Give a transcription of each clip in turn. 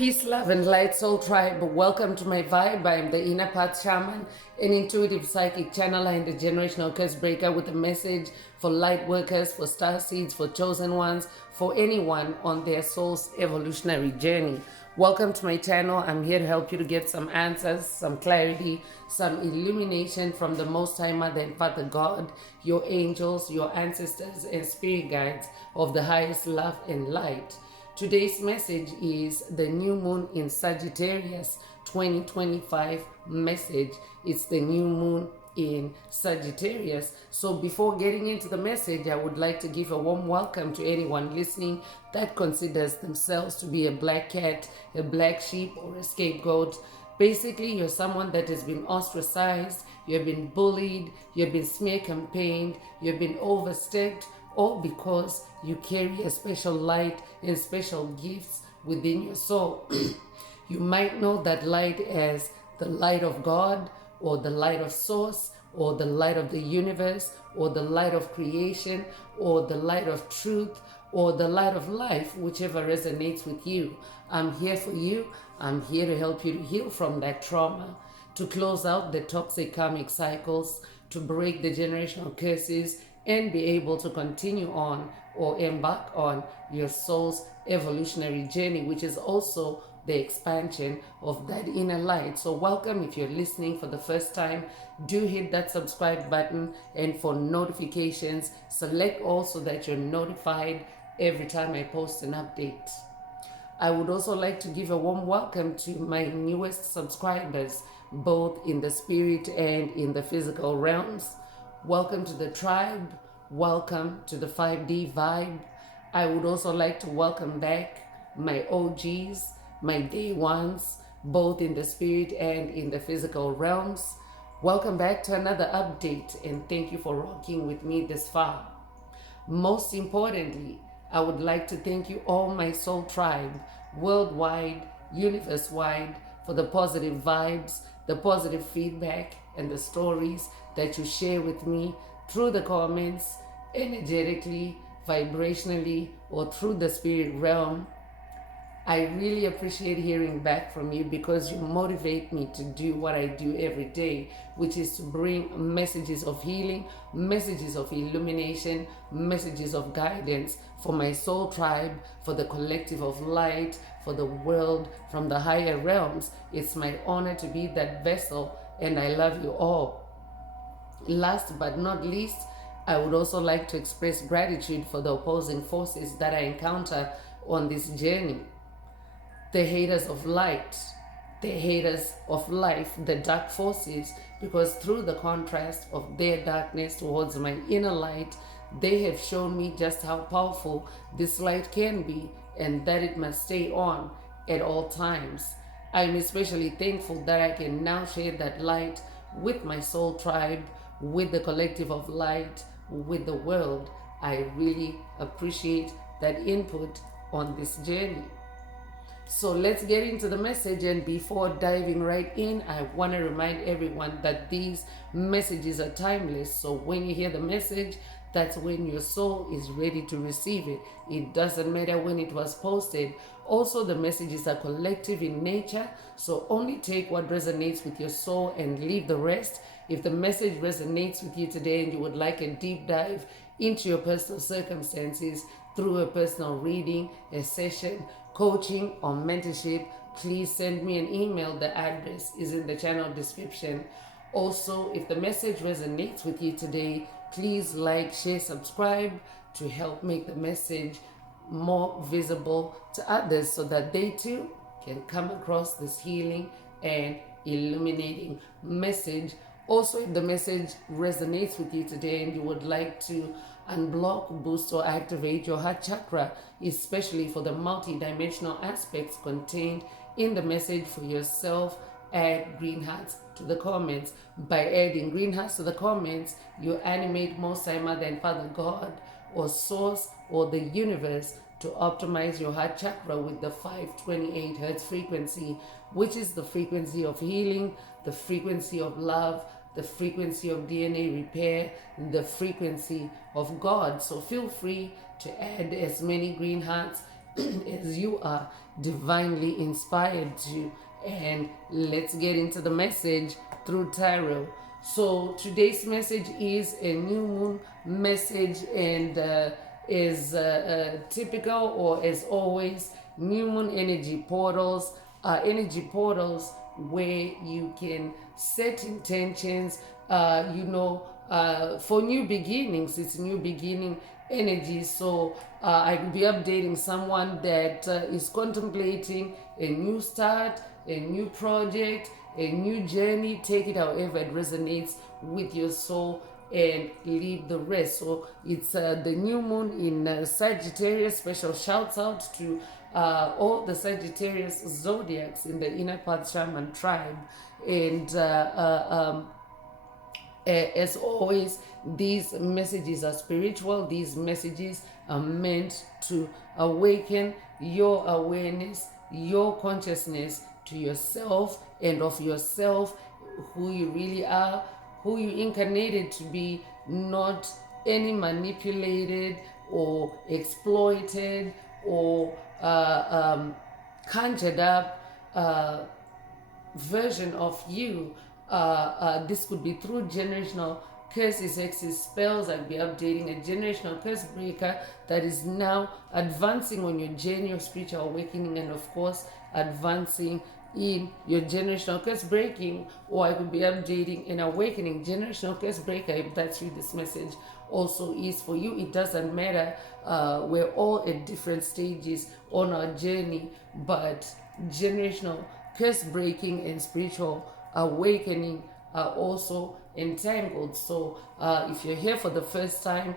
Peace, love, and light, soul tribe. Welcome to my vibe. I am the inner path shaman, an intuitive psychic channeler, and a generational curse breaker with a message for light workers, for star seeds, for chosen ones, for anyone on their soul's evolutionary journey. Welcome to my channel. I'm here to help you to get some answers, some clarity, some illumination from the Most High Mother and Father God, your angels, your ancestors, and spirit guides of the highest love and light. Today's message is the new moon in Sagittarius 2025 message. It's the new moon in Sagittarius. So before getting into the message, I would like to give a warm welcome to anyone listening that considers themselves to be a black cat, a black sheep, or a scapegoat. Basically, you're someone that has been ostracized, you've been bullied, you've been smear campaigned, you've been overstepped, all because you carry a special light and special gifts within your soul. You might know that light as the light of God, or the light of source, or the light of the universe, or the light of creation, or the light of truth, or the light of life, whichever resonates with you. I'm here for you. I'm here to help you to heal from that trauma, to close out the toxic karmic cycles, to break the generational curses, and be able to continue on or embark on your soul's evolutionary journey, which is also the expansion of that inner light. So welcome. If you're listening for the first time, do hit that subscribe button, and for notifications, select all so that you're notified every time I post an update. I would also like to give a warm welcome to my newest subscribers, both in the spirit and in the physical realms. Welcome to the tribe. Welcome to the 5D vibe. I would also like to welcome back my OGs, my day ones, both in the spirit and in the physical realms. Welcome back to another update, and thank you for rocking with me this far. Most importantly, I would like to thank you all, my soul tribe, worldwide, universe-wide, for the positive vibes, the positive feedback, and the stories that you share with me through the comments, energetically, vibrationally, or through the spirit realm. I really appreciate hearing back from you, because you motivate me to do what I do every day, which is to bring messages of healing, messages of illumination, messages of guidance for my soul tribe, for the collective of light, for the world from the higher realms. It's my honor to be that vessel, and I love you all. Last but not least, I would also like to express gratitude for the opposing forces that I encounter on this journey. The haters of light, the haters of life, the dark forces, because through the contrast of their darkness towards my inner light, they have shown me just how powerful this light can be, and that it must stay on at all times. I'm especially thankful that I can now share that light with my soul tribe, with the collective of light, with the world. I really appreciate that input on this journey. So let's get into the message, and before diving right in, I want to remind everyone that these messages are timeless. So when you hear the message, that's when your soul is ready to receive it. It doesn't matter when it was posted. Also, the messages are collective in nature, so only take what resonates with your soul and leave the rest. If the message resonates with you today and you would like a deep dive into your personal circumstances through a personal reading, a session, coaching, or mentorship, please send me an email. The address is in the channel description. Also, if the message resonates with you today, please like, share, subscribe to help make the message more visible to others, so that they too can come across this healing and illuminating message. Also, if the message resonates with you today and you would like to unblock, boost, or activate your heart chakra, especially for the multi-dimensional aspects contained in the message for yourself, add green hearts to the comments. By adding green hearts to the comments, you animate Most High Mother and Father God, or Source, or the universe to optimize your heart chakra with the 528 hertz frequency, which is the frequency of healing, the frequency of love, the frequency of DNA repair, the frequency of God. So feel free to add as many green hearts as you are divinely inspired to. And let's get into the message through tarot. So today's message is a new moon message, and is typical, or as always, new moon energy portals are energy portals where you can set intentions, for new beginnings. It's new beginning energy. So I could be updating someone that is contemplating a new start, a new project, a new journey. Take it however it resonates with your soul and leave the rest. So it's the new moon in Sagittarius. Special shouts out to all the Sagittarius zodiacs in the Inner Path Shaman tribe. And as always, these messages are spiritual. These messages are meant to awaken your awareness, your consciousness to yourself and of yourself, who you really are, who you incarnated to be, not any manipulated or exploited or conjured up version of you. This could be through generational curses, hexes, spells. I'll be updating a generational curse breaker that is now advancing on your journey of spiritual awakening, and of course advancing in your generational curse breaking. Or I could be updating an awakening generational curse breaker. If that's you, this message also is for you. It doesn't matter. We're all at different stages on our journey, but generational curse breaking and spiritual awakening are also entangled. So if you're here for the first time,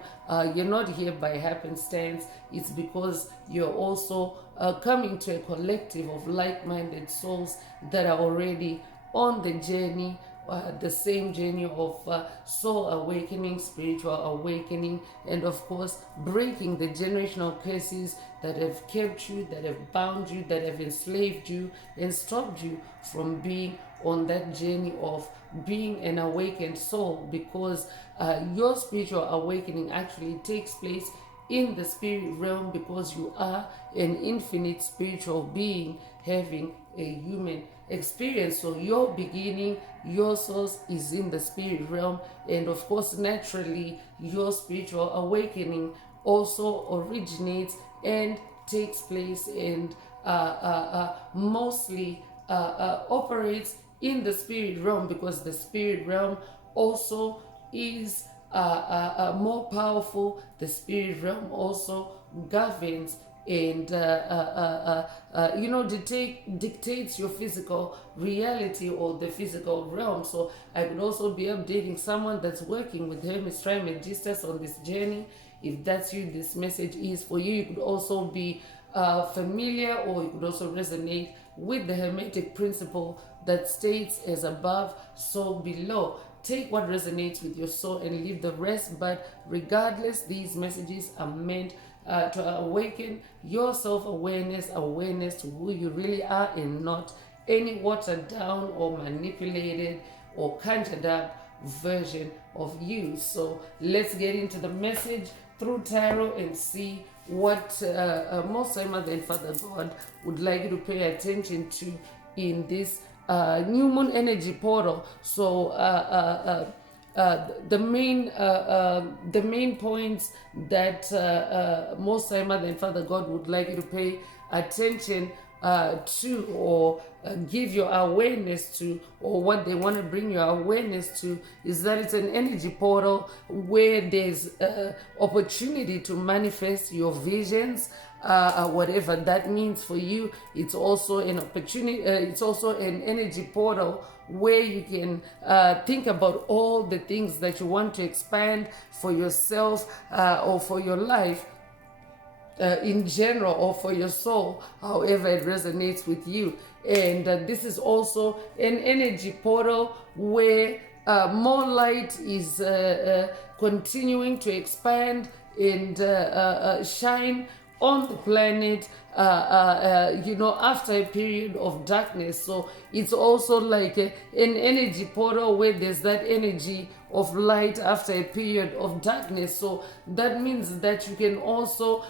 you're not here by happenstance. It's because you're also coming to a collective of like-minded souls that are already on the journey, the same journey of soul awakening, spiritual awakening, and of course breaking the generational curses that have kept you, that have bound you, that have enslaved you and stopped you from being on that journey of being an awakened soul. Because your spiritual awakening actually takes place in the spirit realm, because you are an infinite spiritual being having a human experience. So your beginning, your source is in the spirit realm, and of course naturally your spiritual awakening also originates and takes place and mostly operates in the spirit realm, because the spirit realm also is more powerful. The spirit realm also governs and dictates your physical reality or the physical realm. So I could also be updating someone that's working with Hermes Trismegistus on this journey. If that's you, this message is for you. You could also be familiar, or you could also resonate with the Hermetic principle that states, as above, so below. Take what resonates with your soul and leave the rest. But regardless, these messages are meant to awaken your self-awareness, awareness to who you really are, and not any watered down or manipulated or conjured up version of you. So let's get into the message through tarot and see what Most High Mother and Father God would like you to pay attention to in this new moon energy portal. So the main points that Most High Mother and Father God would like you to pay attention to, or give your awareness to, or what they want to bring your awareness to, is that it's an energy portal where there's opportunity to manifest your visions, whatever that means for you. It's also an opportunity, it's also an energy portal where you can think about all the things that you want to expand for yourself or for your life in general, or for your soul, however it resonates with you. And this is also an energy portal where more light is continuing to expand and shine on the planet, after a period of darkness. So it's also like an energy portal where there's that energy of light after a period of darkness. So that means that you can also,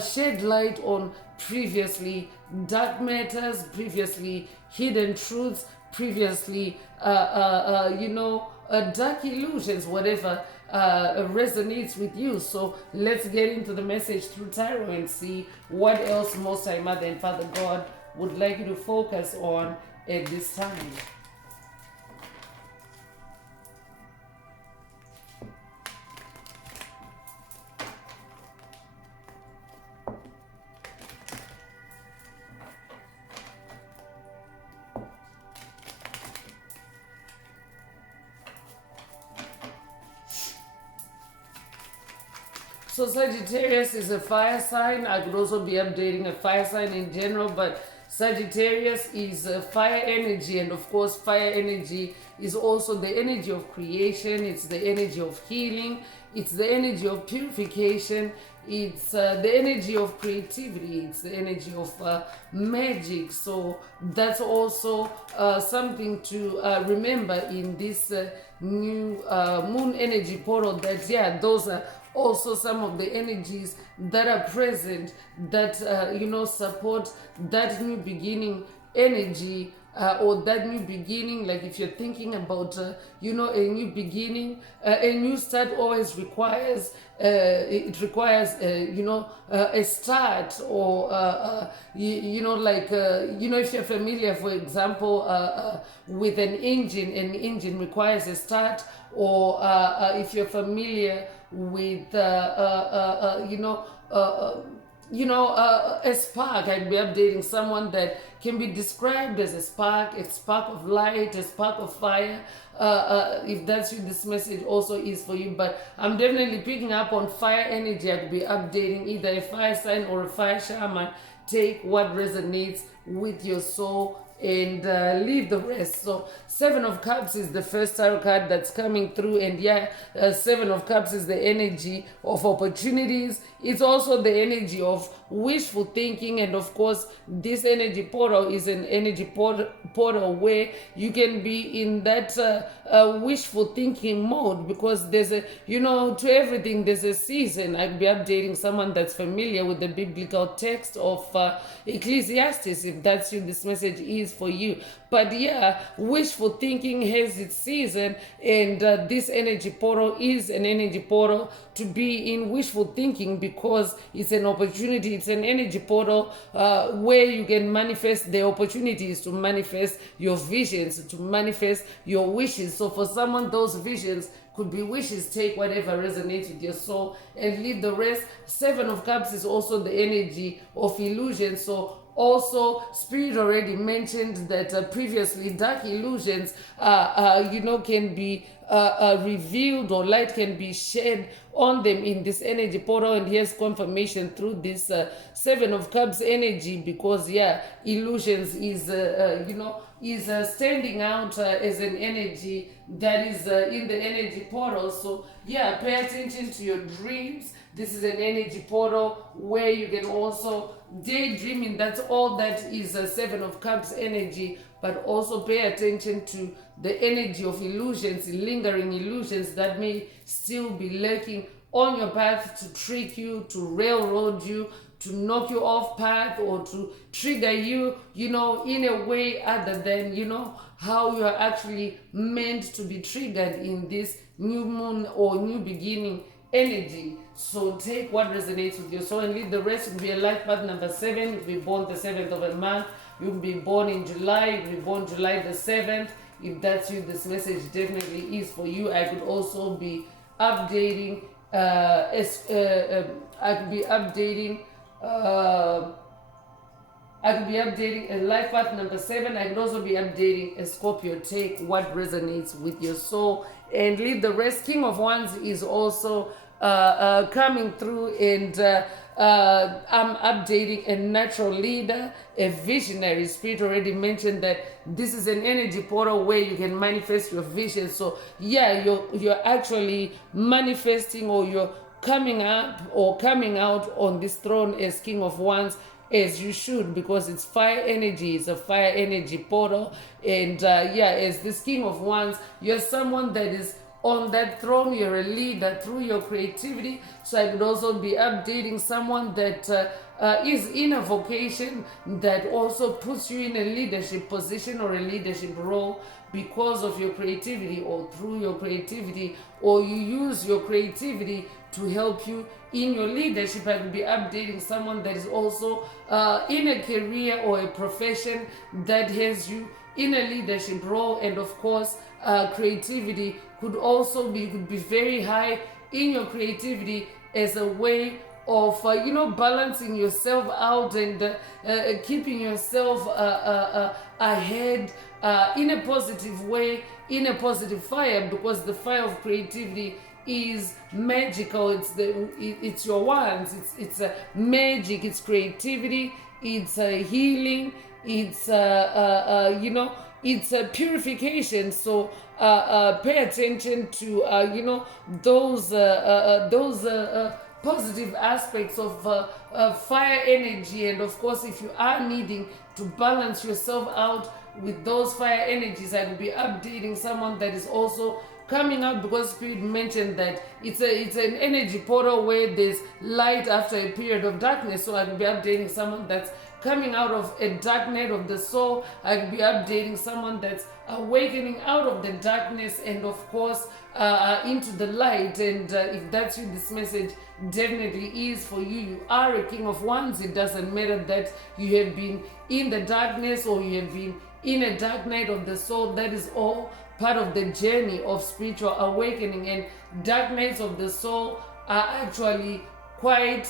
shed light on previously dark matters, previously hidden truths, previously, dark illusions, whatever resonates with you. So let's get into the message through tarot and see what else Most High Mother and Father God would like you to focus on at this time. So Sagittarius is a fire sign. I could also be updating a fire sign in general, but Sagittarius is a fire energy, and of course fire energy is also the energy of creation. It's the energy of healing. It's the energy of purification. It's the energy of creativity. It's the energy of magic. So that's also something to remember in this new moon energy portal, that those are also some of the energies that are present that support that new beginning energy, or that new beginning. Like if you're thinking about a new beginning, a new start always requires a start, or if you're familiar, for example, with an engine requires a start, or if you're familiar with a spark. I'd be updating someone that can be described as a spark of light, a spark of fire. If that's you, this message also is for you. But I'm definitely picking up on fire energy. I could be updating either a fire sign or a fire shaman. Take what resonates with your soul and leave the rest. So Seven of Cups is the first tarot card that's coming through, and Seven of Cups is the energy of opportunities. It's also the energy of wishful thinking, and of course this energy portal is an energy portal where you can be in that wishful thinking mode, because there's a to everything there's a season. I'd be updating someone that's familiar with the biblical text of Ecclesiastes. If that's you, this message is for you. But wishful thinking has its season, and this energy portal is an energy portal to be in wishful thinking, because it's an opportunity. It's an energy portal where you can manifest the opportunities to manifest your visions, to manifest your wishes. So for someone, those visions could be wishes. Take whatever resonates with your soul and leave the rest. Seven of Cups is also the energy of illusion. So also, Spirit already mentioned that previously dark illusions, can be revealed, or light can be shed on them in this energy portal. And here's confirmation through this Seven of Cups energy, because illusions is standing out as an energy that is in the energy portal. So pay attention to your dreams. This is an energy portal where you can also daydreaming. That's all that is a Seven of Cups energy. But also pay attention to the energy of illusions, lingering illusions that may still be lurking on your path to trick you, to railroad you, to knock you off path, or to trigger you, in a way other than, how you are actually meant to be triggered in this new moon or new beginning energy. So take what resonates with your soul and leave the rest. Will be a life path number 7. You'll be born the 7th of a month. You'll be born in July. You'll be born July the 7th. If that's you, this message definitely is for you. I could also be updating a life path number 7. I could also be updating a Scorpio. Take what resonates with your soul and leave the rest. King of Wands is also coming through, and I'm updating a natural leader, a visionary. Spirit already mentioned that this is an energy portal where you can manifest your vision. So you're actually manifesting, or you're coming up or coming out on this throne as King of Wands, as you should, because it's fire energy. It's a fire energy portal. And as this King of Wands, you're someone that is on that throne. You're a leader through your creativity. So I could also be updating someone that is in a vocation that also puts you in a leadership position or a leadership role because of your creativity or through your creativity, or you use your creativity to help you in your leadership. I could be updating someone that is also in a career or a profession that has you in a leadership role. And of course, creativity could also be very high in your creativity as a way of balancing yourself out and keeping yourself ahead in a positive way, in a positive fire, because the fire of creativity is magical. It's your wands. It's magic. It's creativity. It's healing. It's it's a purification. So pay attention to those positive aspects of fire energy. And of course, if you are needing to balance yourself out with those fire energies, I will be updating someone that is also coming out, because Spirit mentioned that it's an energy portal where there's light after a period of darkness. So I will be updating someone that's coming out of a dark night of the soul. I will be updating someone that's awakening out of the darkness and of course into the light. And if that's you, this message definitely is for you. You are a King of Wands. It doesn't matter that you have been in the darkness or you have been in a dark night of the soul. That is all part of the journey of spiritual awakening. And dark nights of the soul are actually quite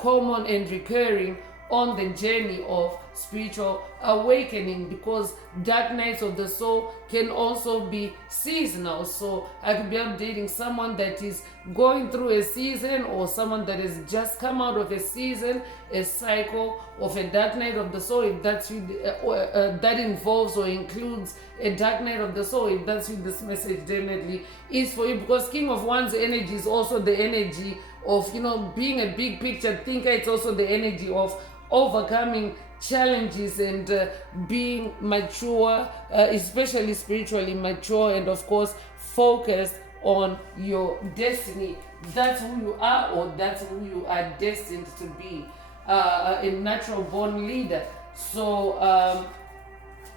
common and recurring on the journey of spiritual awakening, because dark nights of the soul can also be seasonal. So I could be updating someone that is going through a season, or someone that has just come out of a season, a cycle of a dark night of the soul. If that's you, that involves or includes a dark night of the soul, if that's you, this message definitely is for you, because King of Wands energy is also the energy of being a big picture thinker. It's also the energy of overcoming challenges and being mature, especially spiritually mature, and of course focused on your destiny. That's who you are, or that's who you are destined to be, a natural born leader. So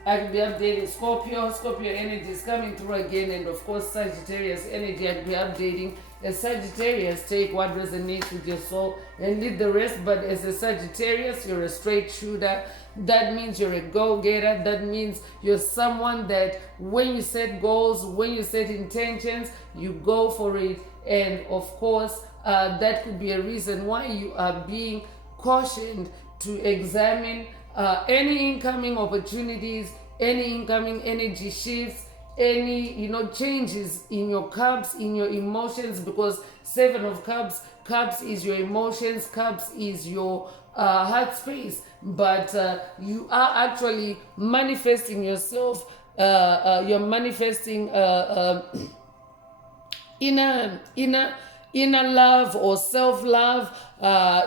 I will be updating Scorpio. Scorpio energy is coming through again, and of course Sagittarius energy. I'll be updating. As Sagittarius, take what resonates with your soul and leave the rest. But as a Sagittarius, you're a straight shooter. That means you're a go-getter. That means you're someone that when you set goals, when you set intentions, you go for it. And of course, that could be a reason why you are being cautioned to examine any incoming opportunities, any incoming energy shifts, any changes in your cups, in your emotions, because Seven of Cups is your emotions, cups is your heart space. But you are actually manifesting yourself. You're manifesting inner love or self-love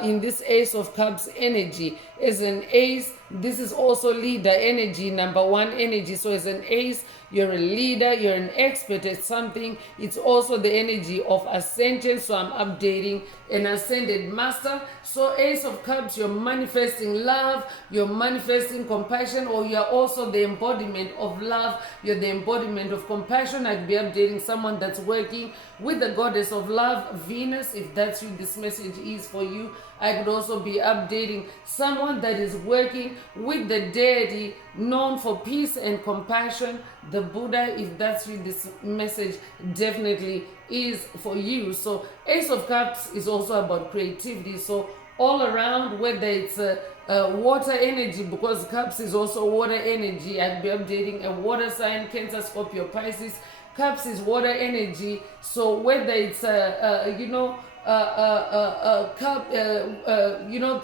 in this Ace of Cups energy. As an ace, this is also leader energy, number one energy. So as an ace, you're a leader, you're an expert at something. It's also the energy of ascension. So I'm updating an ascended master. So Ace of Cups, you're manifesting love, you're manifesting compassion, or you're also the embodiment of love, you're the embodiment of compassion. I'd be updating someone that's working with the goddess of love, Venus. If that's you, this message is for you. I could also be updating someone that is working with the deity known for peace and compassion, the Buddha. If that's you, this message definitely is for you. So Ace of Cups is also about creativity. So all around, whether it's water energy, because Cups is also water energy, I'd be updating a water sign, Cancer, Scorpio, Pisces. Cups is water energy. So whether it's cup,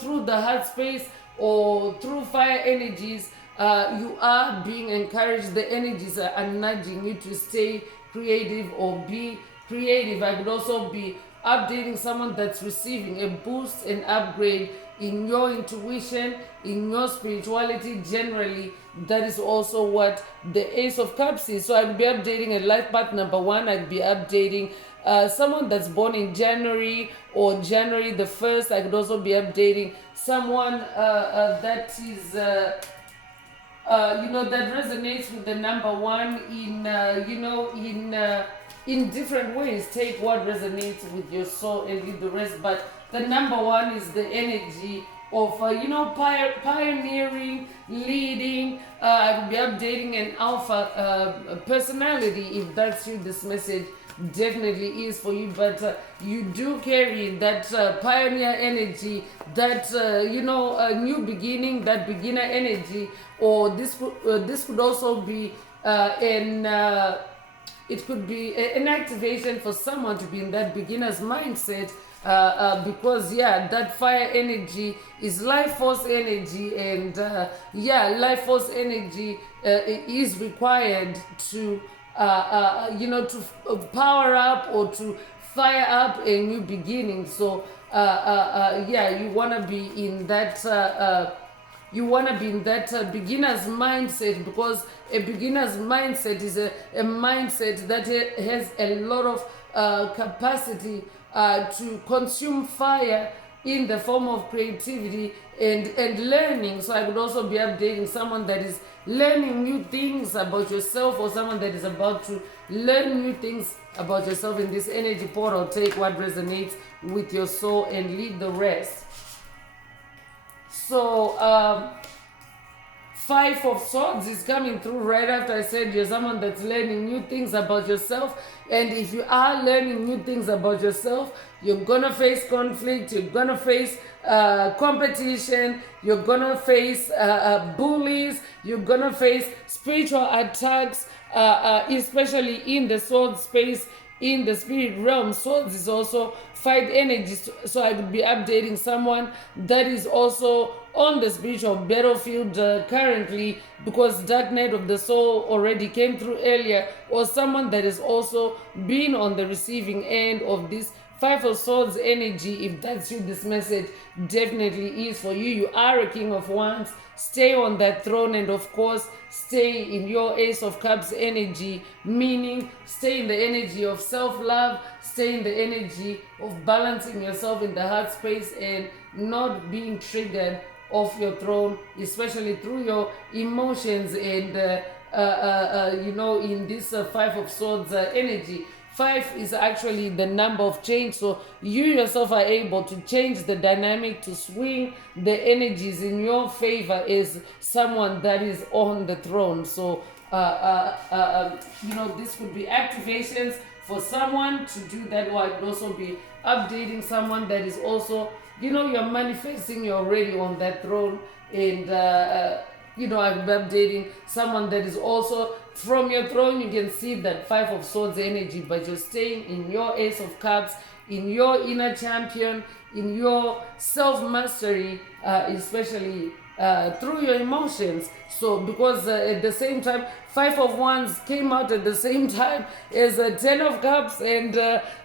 through the heart space or through fire energies, you are being encouraged. The energies are nudging you to stay creative or be creative. I could also be updating someone that's receiving a boost and upgrade in your intuition, in your spirituality generally. That is also what the Ace of Cups is. So I'd be updating a life path number 1. I'd be updating someone that's born in January or January the 1st. I could also be updating someone that is that resonates with the number 1 in different ways. Take what resonates with your soul and leave the rest. But the number 1 is the energy of pioneering, leading. I will be updating an alpha personality. If that's you, this message definitely is for you. But you do carry that pioneer energy, that new beginning, that beginner energy. Or this could also be it could be an activation for someone to be in that beginner's mindset, because that fire energy is life force energy, and life force energy is required to to power up or to fire up a new beginning. So you want to be in that beginner's mindset, because a beginner's mindset is a mindset that has a lot of capacity to consume fire in the form of creativity and learning. So I would also be updating someone that is learning new things about yourself, or someone that is about to learn new things about yourself in this energy portal. Take what resonates with your soul and leave the rest. So 5 of Swords is coming through right after I said you're someone that's learning new things about yourself. And if you are learning new things about yourself, you're gonna face conflict, you're gonna face competition, you're gonna face bullies, you're gonna face spiritual attacks, especially in the sword space, in the spirit realm. Swords is also fight energies. So I would be updating someone that is also on the spiritual battlefield currently, because Dark Night of the Soul already came through earlier, or someone that is also been on the receiving end of this 5 of Swords energy. If that's you, this message definitely is for you. You are a King of Wands. Stay on that throne, and of course stay in your Ace of Cups energy, meaning stay in the energy of self-love, stay in the energy of balancing yourself in the heart space and not being triggered off your throne, especially through your emotions and in this 5 of Swords energy. 5 is actually the number of change, so you yourself are able to change the dynamic, to swing the energies in your favor as someone that is on the throne. So this could be activations for someone to do that, or it could also be updating someone that is also, you're manifesting, you're already on that throne, and I'm updating someone that is also from your throne. You can see that 5 of Swords energy, but you're staying in your Ace of Cups, in your inner champion, in your self-mastery, especially through your emotions. So because at the same time 5 of Wands came out at the same time as a 10 of Cups, and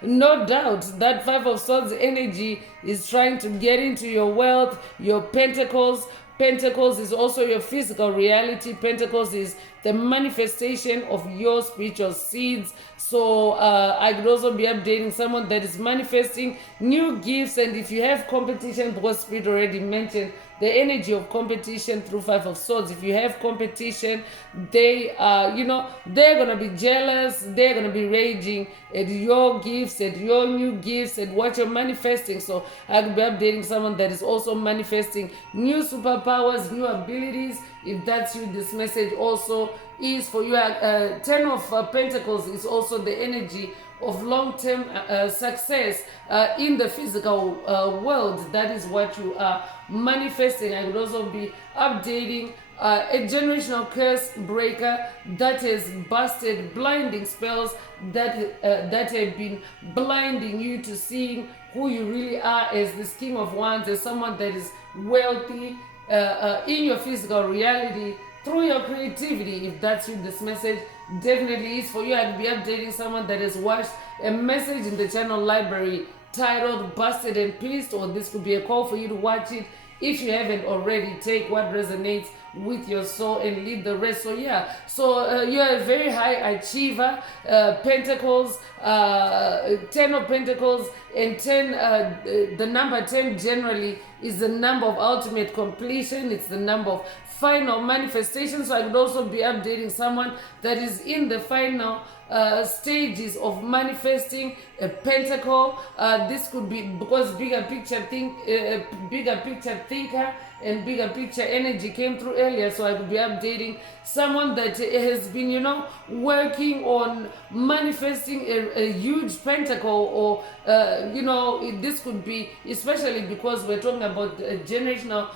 no doubt that 5 of Swords energy is trying to get into your wealth, your pentacles. Pentacles is also your physical reality. Pentacles is the manifestation of your spiritual seeds. So I could also be updating someone that is manifesting new gifts. And if you have competition, because Spirit already mentioned the energy of competition through 5 of Swords. If you have competition, they they're gonna be jealous, they're gonna be raging at your gifts, at your new gifts, at what you're manifesting. So I could be updating someone that is also manifesting new superpowers, new abilities. If that's you, this message also is for you. 10 of Pentacles is also the energy of long-term success in the physical world. That is what you are manifesting. I would also be updating a generational curse breaker that has busted blinding spells that have been blinding you to seeing who you really are as this King of Wands, as someone that is wealthy in your physical reality through your creativity. If that's you, this message definitely is for you. I'd be updating someone that has watched a message in the channel library titled Busted and Pissed, or this could be a call for you to watch it. If you haven't already, take what resonates with your soul and leave the rest. So yeah, so you're a very high achiever. Pentacles, 10 of Pentacles, and 10, the number 10 generally is the number of ultimate completion. It's the number of final manifestation. So I could also be updating someone that is in the final stages of manifesting a pentacle. This could be because bigger picture thinker and bigger picture energy came through earlier. So I could be updating someone that has been, working on manifesting a huge pentacle, or this could be, especially because we're talking about generational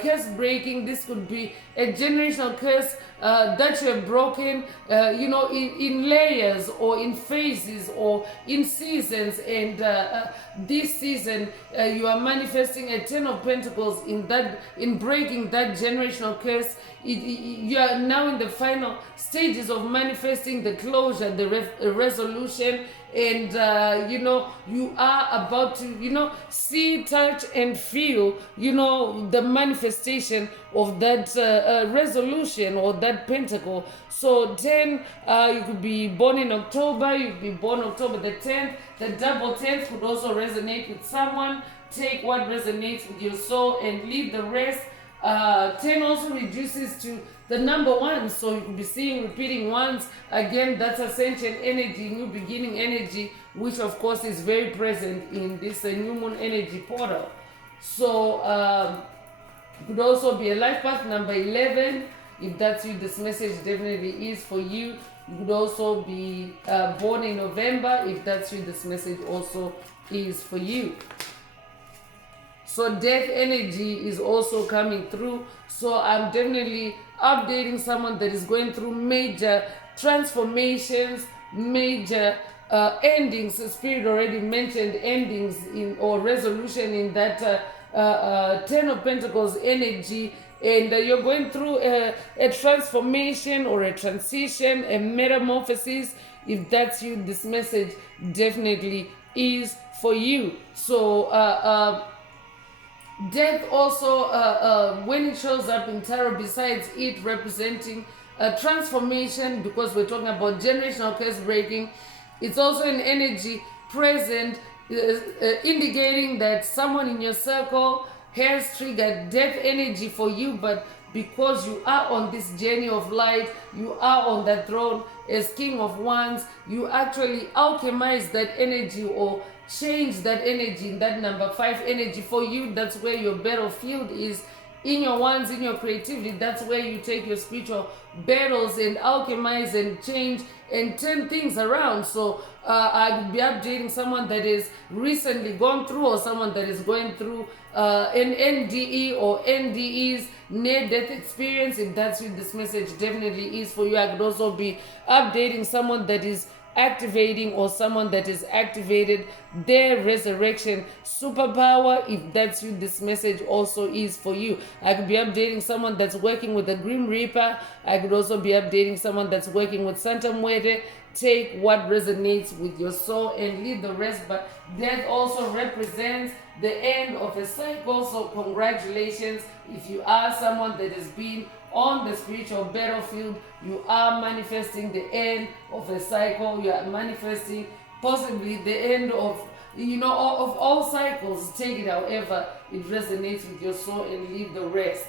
curse breaking. This could be a generational curse that you have broken, in layers or in phases or in seasons. And this season, you are manifesting a 10 of Pentacles in breaking that generational curse. You are now in the final stages of manifesting the closure, the resolution, and you are about to see, touch, and feel the manifestation of that resolution or that pentacle. So 10, you could be born in October, you could be born October the 10th. The double 10th could also resonate with someone. Take what resonates with your soul and leave the rest. 10 also reduces to the number 1, so you could be seeing repeating ones. Again, that's Ascension energy, new beginning energy, which of course is very present in this new moon energy portal. So it could also be a life path number 11. If that's you, this message definitely is for you. You could also be born in November. If that's you, this message also is for you. So death energy is also coming through. So I'm definitely updating someone that is going through major transformations, major endings. Spirit already mentioned endings or resolution in that 10 of Pentacles energy. And you're going through a transformation or a transition, a metamorphosis. If that's you, this message definitely is for you. So death also, when it shows up in tarot, besides it representing a transformation, because we're talking about generational curse breaking, it's also an energy present indicating that someone in your circle has triggered death energy for you, but because you are on this journey of light, you are on that throne as King of Wands, you actually alchemize that energy or change that energy in that number 5 energy. For you, that's where your battlefield is. In your wands, in your creativity, that's where you take your spiritual battles and alchemize and change and turn things around. So I would be updating someone that is recently gone through, or someone that is going through an NDE or NDEs, near-death experience. If that's you, this message definitely is for you. I could also be updating someone that is activating, or someone that is activated their resurrection superpower. If that's you, this message also is for you. I could be updating someone that's working with the Grim Reaper. I could also be updating someone that's working with Santa Muerte. Take what resonates with your soul and leave the rest. But death also represents the end of a cycle. So congratulations if you are someone that has been on the spiritual battlefield. You are manifesting the end of a cycle. You are manifesting possibly the end of of all cycles. Take it however it resonates with your soul and leave the rest.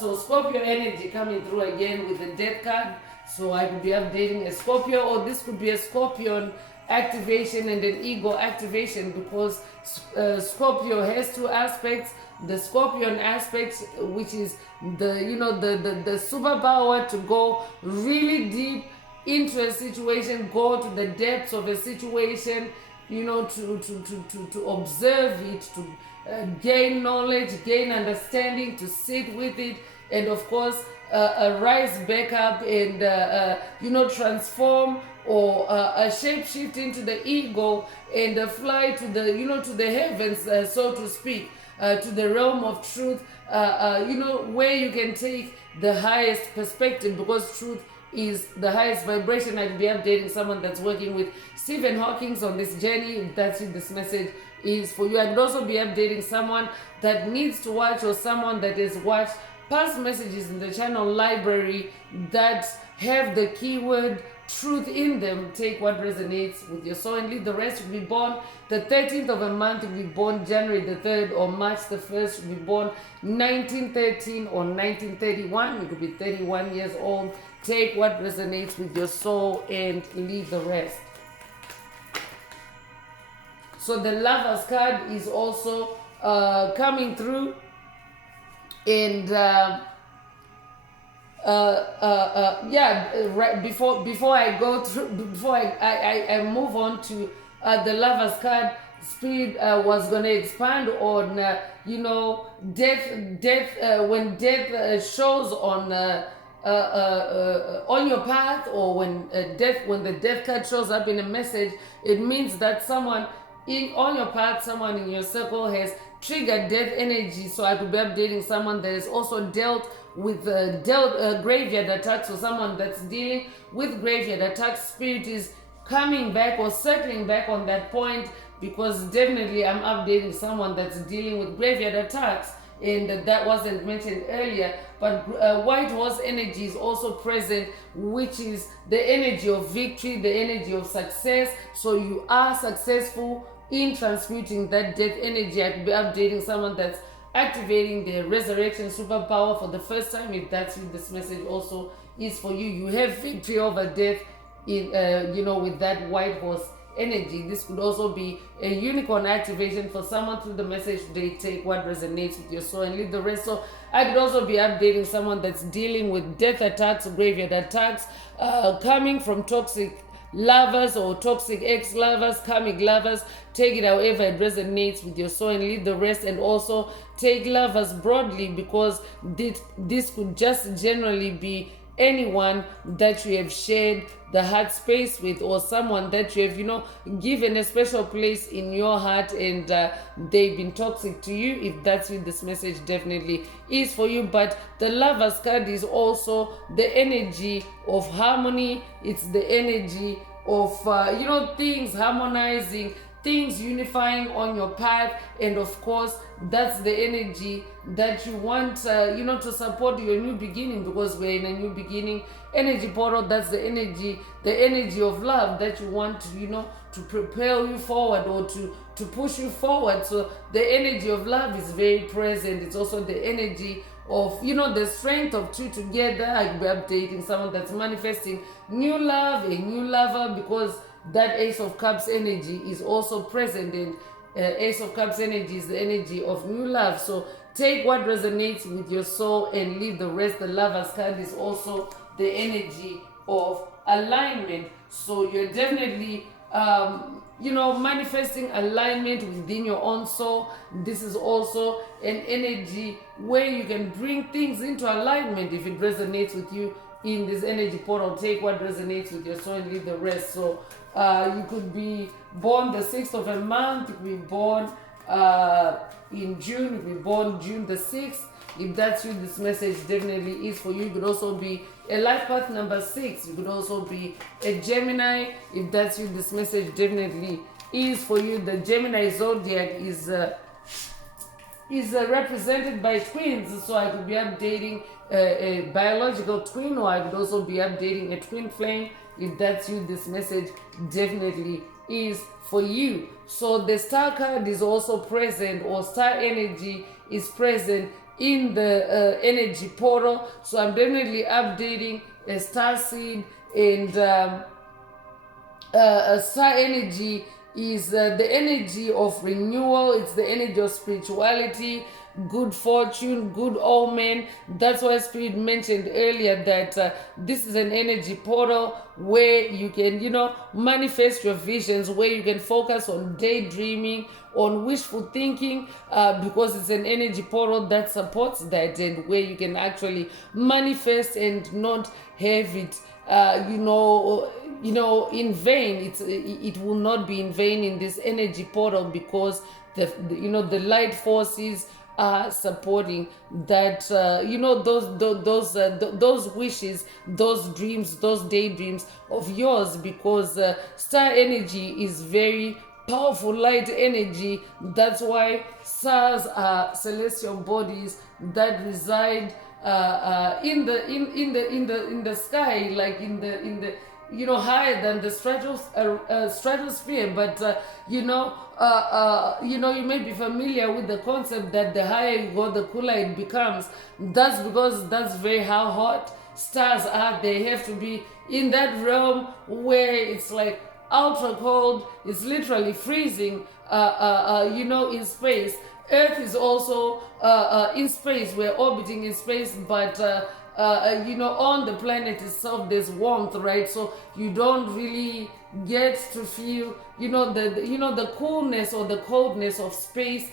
So Scorpio energy coming through again with the death card. So I could be updating a Scorpio, or this could be a Scorpion activation and an ego activation, because Scorpio has two aspects. The Scorpion aspect, which is the superpower to go really deep into a situation, go to the depths of a situation, to observe it, to gain knowledge, gain understanding, to sit with it, and of course rise back up and transform or shape shift into the ego and fly to the to the heavens, so to speak, to the realm of truth, where you can take the highest perspective, because truth is the highest vibration. I could be updating someone that's working with Stephen Hawking on this journey. If that's what this message is for you. I could also be updating someone that needs to watch, or someone that has watched past messages in the channel library that have the keyword truth in them. Take what resonates with your soul and leave the rest. You be born the 13th of a month, you be born January the 3rd or March the 1st, you be born 1913 or 1931. You could be 31 years old. Take what resonates with your soul and leave the rest. So the Lover's card is also coming through, and right before I go through, before I move on to the Lover's card, Spirit was going to expand on death when death shows on your path, or when the death card shows up in a message. It means that someone on your path, someone in your circle has triggered death energy. So I could be updating someone that has also dealt with graveyard attacks, or someone that's dealing with graveyard attacks. Spirit is coming back or circling back on that point, because definitely I'm updating someone that's dealing with graveyard attacks, and that wasn't mentioned earlier. But white horse energy is also present, which is the energy of victory, the energy of success. So you are successful in transmuting that death energy. I could be updating someone that's activating their resurrection superpower for the first time. If that's what this message also is for you, you have victory over death in with that white horse energy. This could also be a unicorn activation for someone through the message today. Take what resonates with your soul and leave the rest. So I could also be updating someone that's dealing with death attacks, graveyard attacks, coming from toxic lovers or toxic ex-lovers, karmic lovers. Take it however it resonates with your soul and leave the rest. And also take lovers broadly, because this could just generally be anyone that you have shared the heart space with, or someone that you have given a special place in your heart, and they've been toxic to you. If that's what this message definitely is for you. But the Lover's card is also the energy of harmony. It's the energy of things harmonizing, things unifying on your path. And of course, that's the energy that you want to support your new beginning, because we're in a new beginning energy portal. That's the energy of love that you want to propel you forward, or to push you forward. So the energy of love is very present. It's also the energy of the strength of two together. I'll be updating someone that's manifesting new love, a new lover, because that Ace of Cups energy is also present, and Ace of Cups energy is the energy of new love. So take what resonates with your soul and leave the rest. The Lover's card is also the energy of alignment. So you're definitely manifesting alignment within your own soul. This is also an energy where you can bring things into alignment if it resonates with you in this energy portal. Take what resonates with your soul and leave the rest. So you could be born the 6th of a month, you could be born in June, you could be born June the 6th. If that's you, this message definitely is for you. You could also be a life path number 6. You could also be a Gemini. If that's you, this message definitely is for you. The Gemini zodiac is represented by twins. So I could be updating a biological twin, or I could also be updating a twin flame. If that's you, this message definitely is for you. So the star card is also present, or star energy is present in the energy portal. So I'm definitely updating a star seed, and a star energy is the energy of renewal. It's the energy of spirituality, good fortune, good omen. That's why Spirit mentioned earlier that this is an energy portal where you can manifest your visions, where you can focus on daydreaming, on wishful thinking, because it's an energy portal that supports that, and where you can actually manifest and not have it in vain. It will not be in vain in this energy portal, because the light forces are supporting that, those wishes, those dreams, those daydreams of yours, because star energy is very powerful light energy. That's why stars are celestial bodies that reside in the sky, like in the higher than the stratosphere. But you may be familiar with the concept that the higher you go, the cooler it becomes. That's because that's very how hot stars are. They have to be in that realm where it's like ultra cold. It's literally freezing in space. Earth is also in space. We're orbiting in space, but on the planet itself there's warmth, right? So you don't really get to feel the coolness or the coldness of space,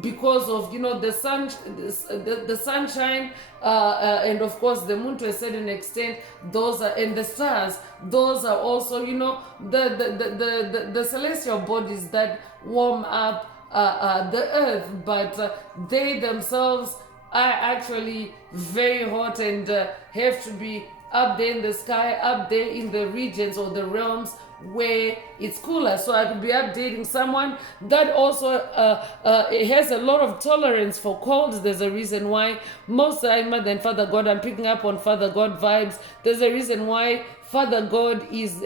because of the sun, the sunshine, and of course the moon to a certain extent. Those are, and the stars, those are also the celestial bodies that warm up the earth, but they themselves are actually very hot and have to be up there in the sky, up there in the regions or the realms where it's cooler. So I could be updating someone that also it has a lot of tolerance for cold. There's a reason why most Mother and Father God, I'm picking up on Father God vibes. There's a reason why Father God is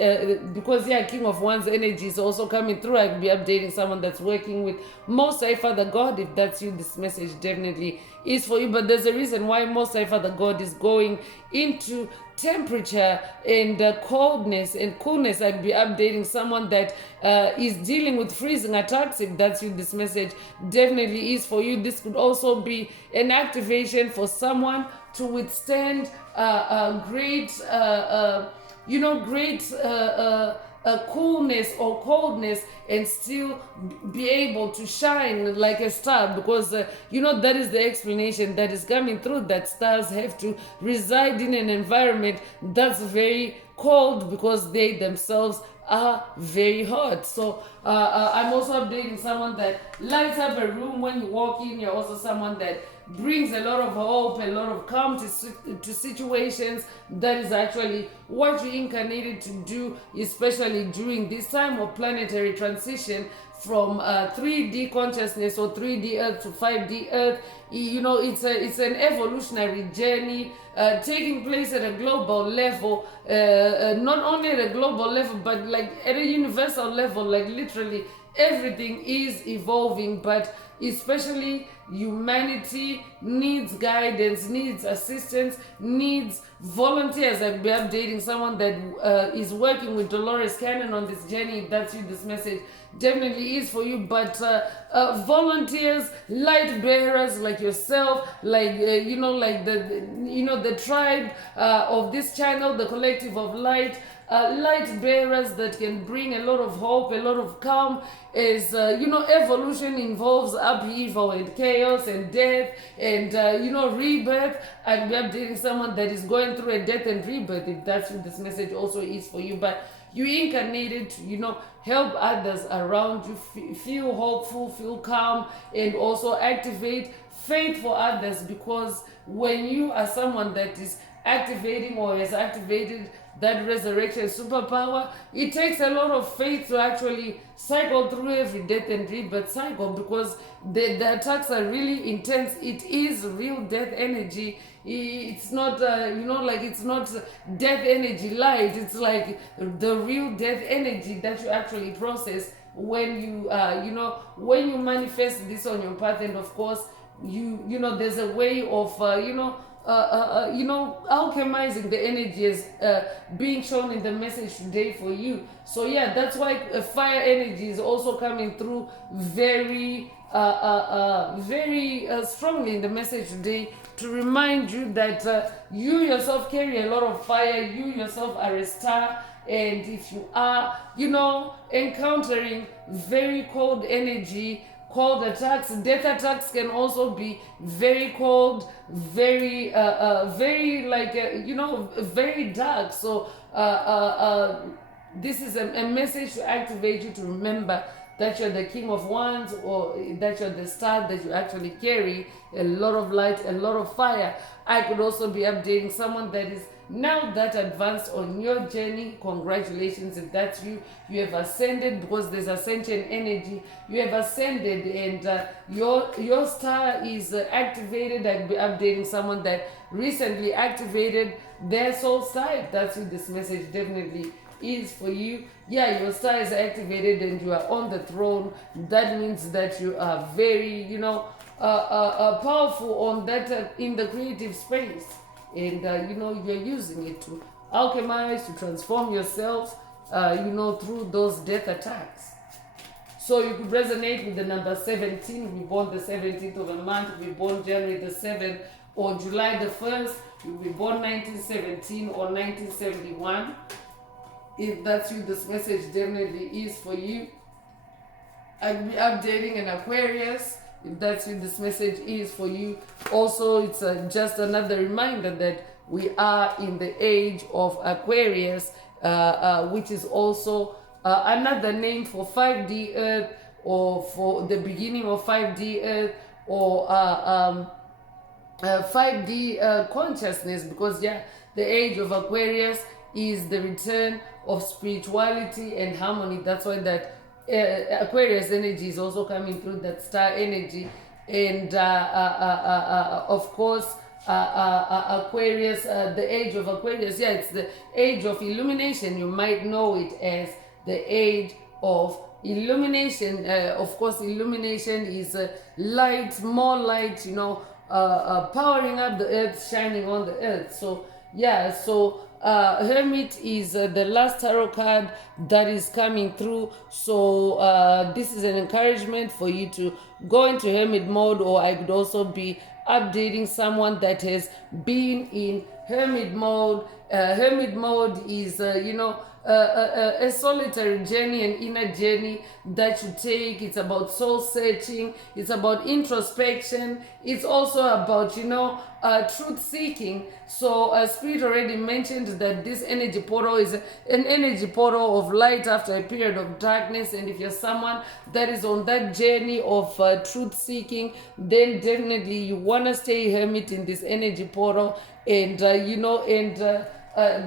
because King of One's energy is also coming through. I could be updating someone that's working with Most High Father God. If that's you, this message definitely is for you. But there's a reason why Most High Father God is going into temperature and coldness and coolness. I'd be updating someone that is dealing with freezing attacks. If that's you, this message definitely is for you. This could also be an activation for someone to withstand great coolness or coldness and still be able to shine like a star, because that is the explanation that is coming through, that stars have to reside in an environment that's very cold because they themselves are very hot. So I'm also updating someone that lights up a room when you walk in. You're also someone that brings a lot of hope, a lot of calm to situations. That is actually what you incarnated to do, especially during this time of planetary transition from 3D consciousness or 3D Earth to 5D Earth. It's an evolutionary journey taking place at a global level, not only at a global level, but like at a universal level. Like literally everything is evolving, but especially humanity needs guidance, needs assistance, needs volunteers. I'll be updating someone that is working with Dolores Cannon on this journey. If that's you, this message definitely is for you. But volunteers, light bearers like yourself, like the tribe of this channel, the collective of light. Light bearers that can bring a lot of hope, a lot of calm. As evolution involves upheaval and chaos and death and rebirth. I'll be updating someone that is going through a death and rebirth. If that's what this message also is for you. But you incarnated to help others around you feel hopeful, feel calm, and also activate faith for others, because when you are someone that is activating or has activated that resurrection superpower, it takes a lot of faith to actually cycle through every death and rebirth cycle, because the attacks are really intense. It is real death energy. It's not it's not death energy light. It's like the real death energy that you actually process when you when you manifest this on your path. And of course there's a way of alchemizing the energies being shown in the message today for you. So that's why fire energy is also coming through very strongly in the message today, to remind you that you yourself carry a lot of fire. You yourself are a star. And if you are encountering very cold energy, cold attacks, death attacks can also be very cold, very very dark. So this is a message to activate you to remember that you're the King of Wands, or that you're the star, that you actually carry a lot of light, a lot of fire. I could also be updating someone that is now that advanced on your journey. Congratulations if that's you. You have ascended, because there's ascension energy. You have ascended, and your star is activated. I'd be updating someone that recently activated their soul star. If that's you, this message definitely is for you. Yeah, your star is activated and you are on the throne. That means that you are very, powerful on that in the creative space, and you're using it to alchemize, to transform yourselves, through those death attacks. So you could resonate with the number 17. We born the 17th of a month. We born January the 7th or July the 1st. You'll be born 1917 or 1971. If that's you, this message definitely is for you. I'll be updating an Aquarius. If that's you, this message is for you. Also, it's just another reminder that we are in the age of Aquarius, which is also another name for 5D Earth, or for the beginning of 5D Earth, or 5D consciousness, because the age of Aquarius is the return of spirituality and harmony. That's why that Aquarius energy is also coming through, that star energy. And of course, Aquarius, the age of Aquarius, it's the age of illumination. You might know it as the age of illumination. Of course, illumination is light, more light, powering up the earth, shining on the earth. So Hermit is the last tarot card that is coming through. So this is an encouragement for you to go into Hermit mode, or I could also be updating someone that has been in Hermit mode. Hermit mode is, a solitary journey, an inner journey that you take. It's about soul searching. It's about introspection. It's also about, truth seeking. So Spirit already mentioned that this energy portal is an energy portal of light after a period of darkness. And if you're someone that is on that journey of truth seeking, then definitely you want to stay hermit in this energy portal, and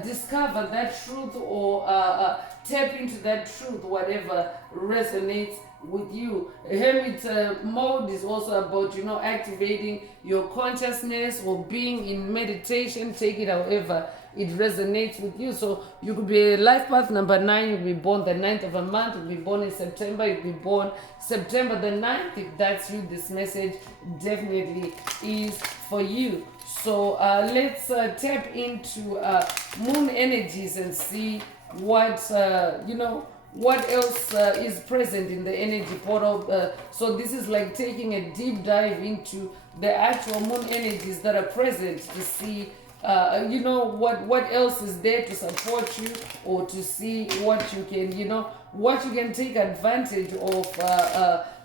discover that truth, or tap into that truth, whatever resonates with you. Hermit mode is also about, activating your consciousness, or being in meditation. Take it however it resonates with you. So you could be a life path number 9. You'll be born the 9th of a month. You'll be born in September. You'll be born September the 9th. If that's you, this message definitely is for you. So let's tap into moon energies and see what what else is present in the energy portal. So this is like taking a deep dive into the actual moon energies that are present, to see what else is there to support you, or to see what you can take advantage of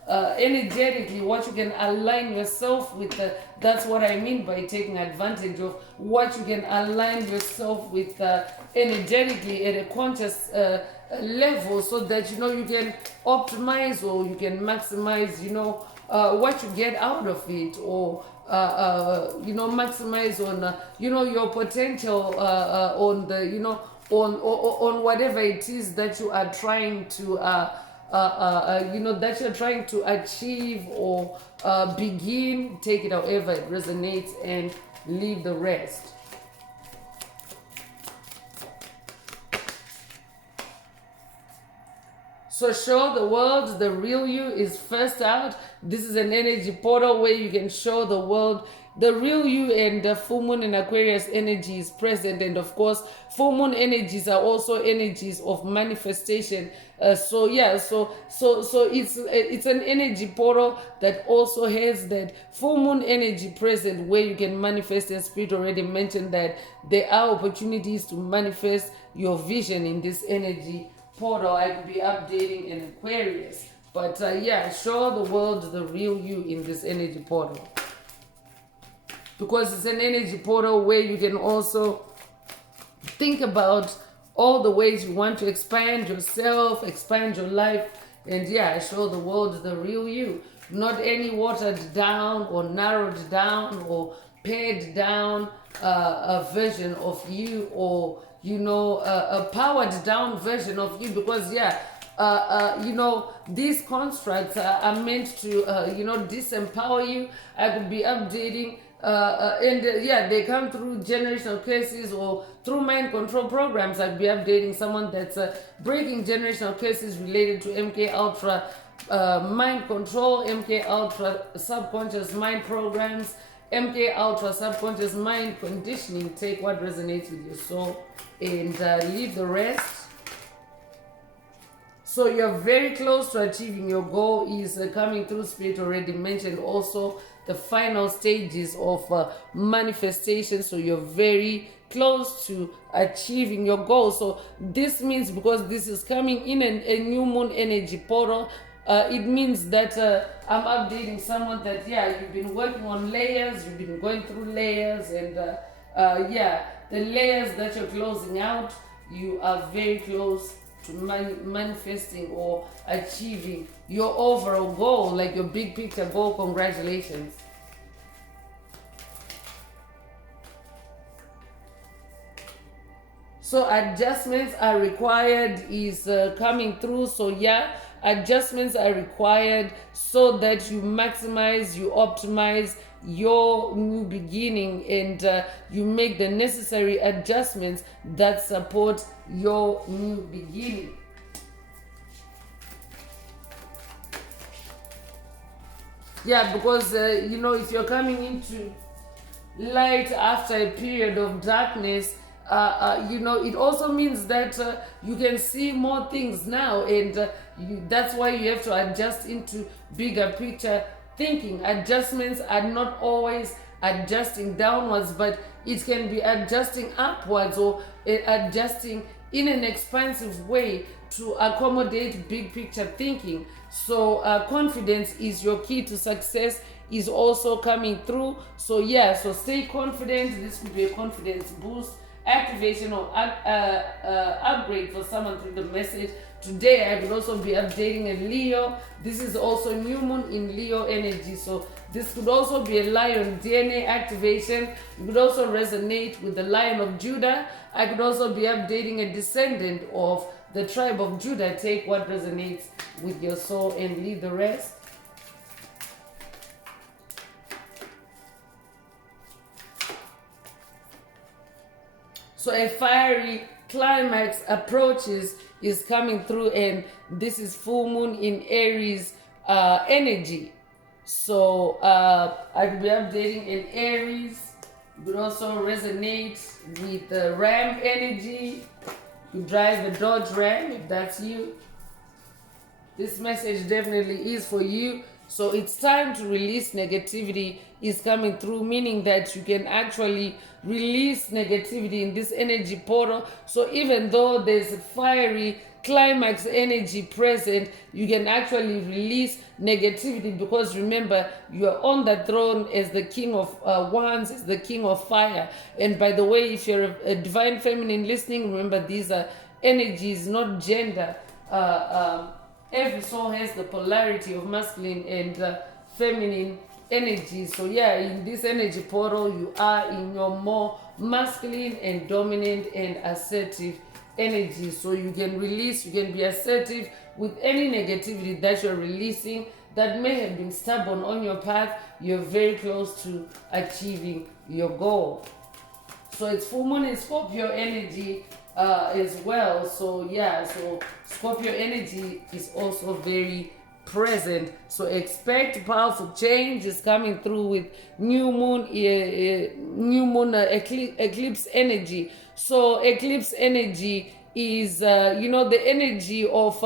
energetically, what you can align yourself with. That's what I mean by taking advantage of what you can align yourself with energetically at a conscious level, so that you can optimize, or you can maximize what you get out of it, or maximize on your potential on the on whatever it is that you are trying to that you're trying to achieve, or begin. Take it however it resonates, and leave the rest. So show the world the real you is first out. This is an energy portal where you can show the world the real you, and the full moon and Aquarius energy is present. And of course, full moon energies are also energies of manifestation. So it's an energy portal that also has that full moon energy present, where you can manifest. And Spirit already mentioned that there are opportunities to manifest your vision in this energy portal. I could be updating an Aquarius, but show the world the real you in this energy portal, because it's an energy portal where you can also think about all the ways you want to expand yourself, expand your life, And yeah, show the world the real you. Not any watered down or narrowed down or pared down a version of you, or a powered down version of you, because yeah, these constructs are meant to disempower you. I could be updating and they come through generational curses or through mind control programs. I'd be updating someone that's breaking generational curses related to MK Ultra mind control, MK Ultra subconscious mind programs, MK Ultra subconscious mind conditioning. Take what resonates with your soul and leave the rest. So you're very close to achieving your goal. Is coming through. Spirit already mentioned also the final stages of manifestation. So you're very close to achieving your goal. So this means, because this is coming in a new moon energy portal, it means that I'm updating someone that you've been working on layers, you've been going through layers, and the layers that you're closing out, you are very close to manifesting or achieving your overall goal, like your big picture goal. Congratulations. So adjustments are required is coming through. So yeah, adjustments are required so that you maximize, you optimize your new beginning, and you make the necessary adjustments that support your new beginning. Yeah, because if you're coming into light after a period of darkness, it also means that you can see more things now, and that's why you have to adjust into bigger picture thinking. Adjustments are not always adjusting downwards, but it can be adjusting upwards, or adjusting in an expansive way to accommodate big picture thinking. So confidence is your key to success is also coming through. So yeah, so stay confident. This could be a confidence boost, activation, or upgrade for someone through the message. Today I could also be updating a Leo. This is also new moon in Leo energy, so this could also be a Lion DNA activation. It could also resonate with the Lion of Judah. I could also be updating a descendant of the tribe of Judah. Take what resonates with your soul and leave the rest. So a fiery climax approaches is coming through, and this is full moon in Aries energy. So I could be updating in Aries. It would also resonate with the Ram energy. You drive a Dodge Ram if that's you. This message definitely is for you. So it's time to release negativity is coming through, meaning that you can actually release negativity in this energy portal. So even though there's a fiery climax energy present, you can actually release negativity, because remember, you're on the throne as the king of wands, as the king of fire. And by the way, if you're a divine feminine listening, remember these are energies, not gender. Every soul has the polarity of masculine and feminine energy. So yeah, in this energy portal, you are in your more masculine and dominant and assertive energy. So you can release, you can be assertive with any negativity that you're releasing that may have been stubborn on your path. You're very close to achieving your goal. So it's full moon in Scorpio energy as well. So yeah, so Scorpio energy is also very present. So expect powerful change is coming through with new moon eclipse energy. So eclipse energy is the energy of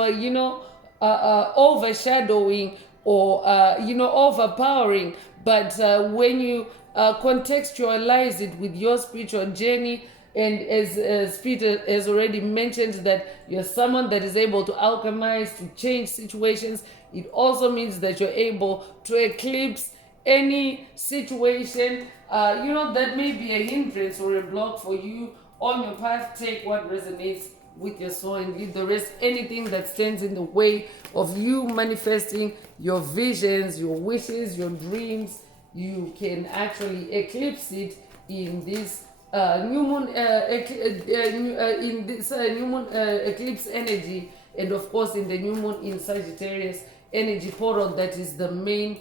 overshadowing or overpowering. But when you contextualize it with your spiritual journey, and as Peter has already mentioned, that you're someone that is able to alchemize, to change situations, it also means that you're able to eclipse any situation that may be a hindrance or a block for you on your path. Take what resonates with your soul and leave the rest. Anything that stands in the way of you manifesting your visions, your wishes, your dreams, you can actually eclipse it in this new moon new moon eclipse energy, and of course in the new moon in Sagittarius energy portal, that is the main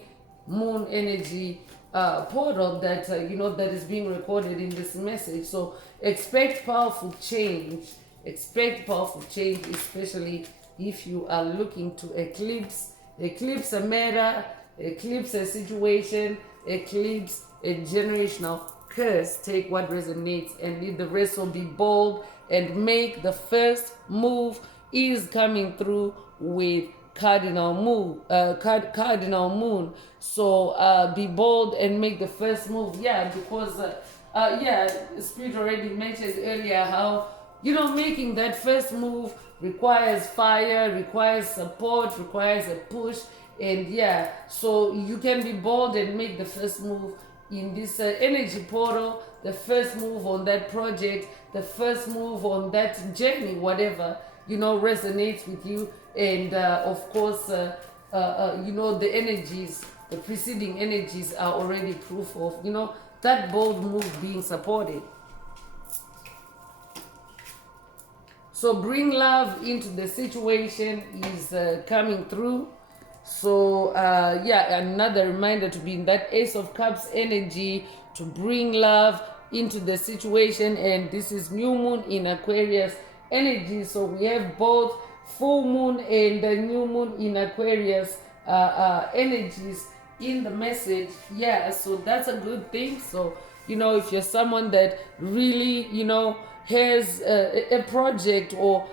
moon energy portal that that is being recorded in this message. So expect powerful change. Expect powerful change, especially if you are looking to eclipse a matter, eclipse a situation, eclipse a generational curse. Take what resonates and leave the rest. So be bold and make the first move. Is coming through with cardinal moon. So be bold and make the first move. Yeah, because Spirit already mentioned earlier how making that first move requires fire, requires support, requires a push. And so you can be bold and make the first move in this energy portal, the first move on that project, the first move on that journey, whatever resonates with you. And of course the energies, the preceding energies are already proof of that bold move being supported. So bring love into the situation is coming through. So another reminder to be in that Ace of Cups energy, to bring love into the situation. And this is new moon in Aquarius energy. So we have both full moon and the new moon in Aquarius energies in the message. So that's a good thing. So if you're someone that really has a project or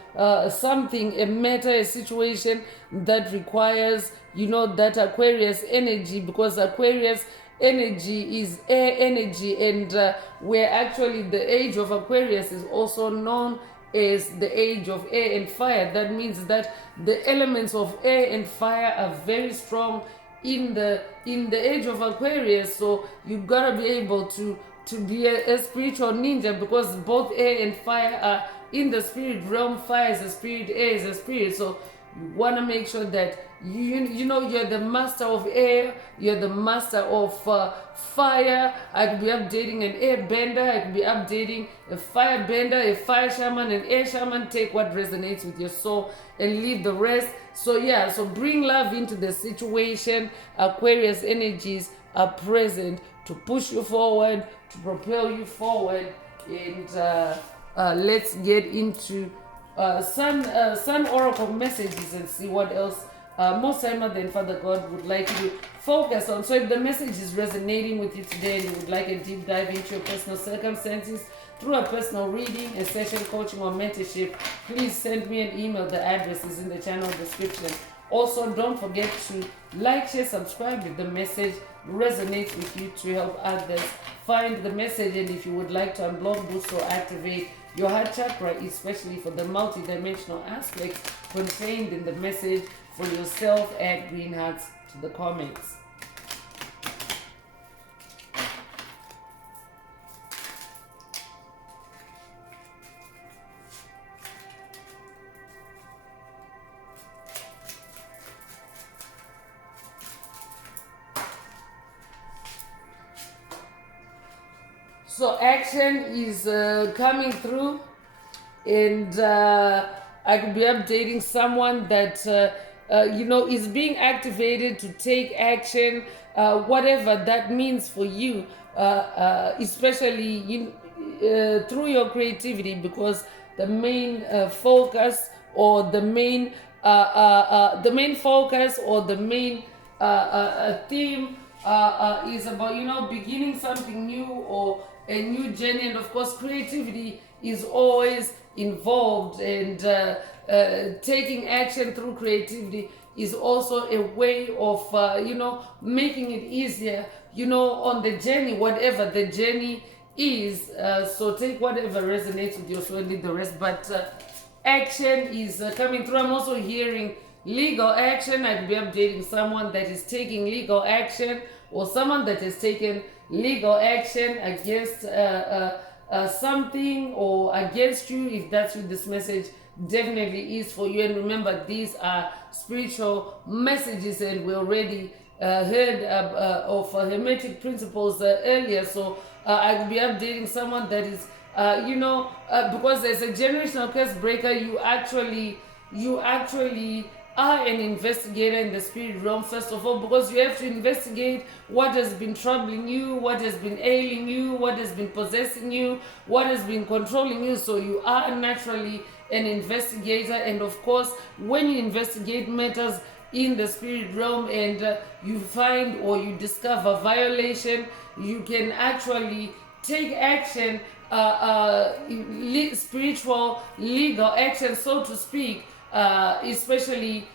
something, a matter, a situation that requires that Aquarius energy, because Aquarius energy is air energy, and where actually the age of Aquarius is also known as the age of air and fire. That means that the elements of air and fire are very strong in the age of Aquarius. So you gotta be able to be a spiritual ninja, because both air and fire are in the spirit realm. Fire is a spirit, air is a spirit. So you want to make sure that you're the master of air, you're the master of fire. I could be updating an air bender, I could be updating a fire bender, a fire shaman, an air shaman. Take what resonates with your soul and leave the rest. So so bring love into the situation. Aquarius energies are present to push you forward, to propel you forward. And let's get into Sun Oracle messages and see what else Most High Mother and Father God would like you to focus on. So if the message is resonating with you today and you would like a deep dive into your personal circumstances through a personal reading, a session, coaching, or mentorship, please send me an email. The address is in the channel description. Also, don't forget to like, share, subscribe if the message resonates with you, to help others find the message. And if you would like to unblock, boost, or activate your heart chakra, especially for the multidimensional aspects contained in the message for yourself, add green hearts to the comments. So action is coming through, and I could be updating someone that is being activated to take action, whatever that means for you, especially through your creativity, because the main focus or the main focus or the main theme is about beginning something new or a new journey. And of course creativity is always involved, and taking action through creativity is also a way of making it easier on the journey, whatever the journey is. So take whatever resonates with you, so leave the rest. But action is coming through. I'm also hearing legal action. I'd be updating someone that is taking legal action, or someone that has taken legal action against something or against you. If that's what this message definitely is for you. And remember, these are spiritual messages, and we already heard of hermetic principles earlier. So I will be updating someone that is, because as a generational curse breaker, you actually are an investigator in the spirit realm, first of all, because you have to investigate what has been troubling you, what has been ailing you, what has been possessing you, what has been controlling you. So you are naturally an investigator. And of course, when you investigate matters in the spirit realm and you find or you discover violation, you can actually take action, spiritual legal action, so to speak, especially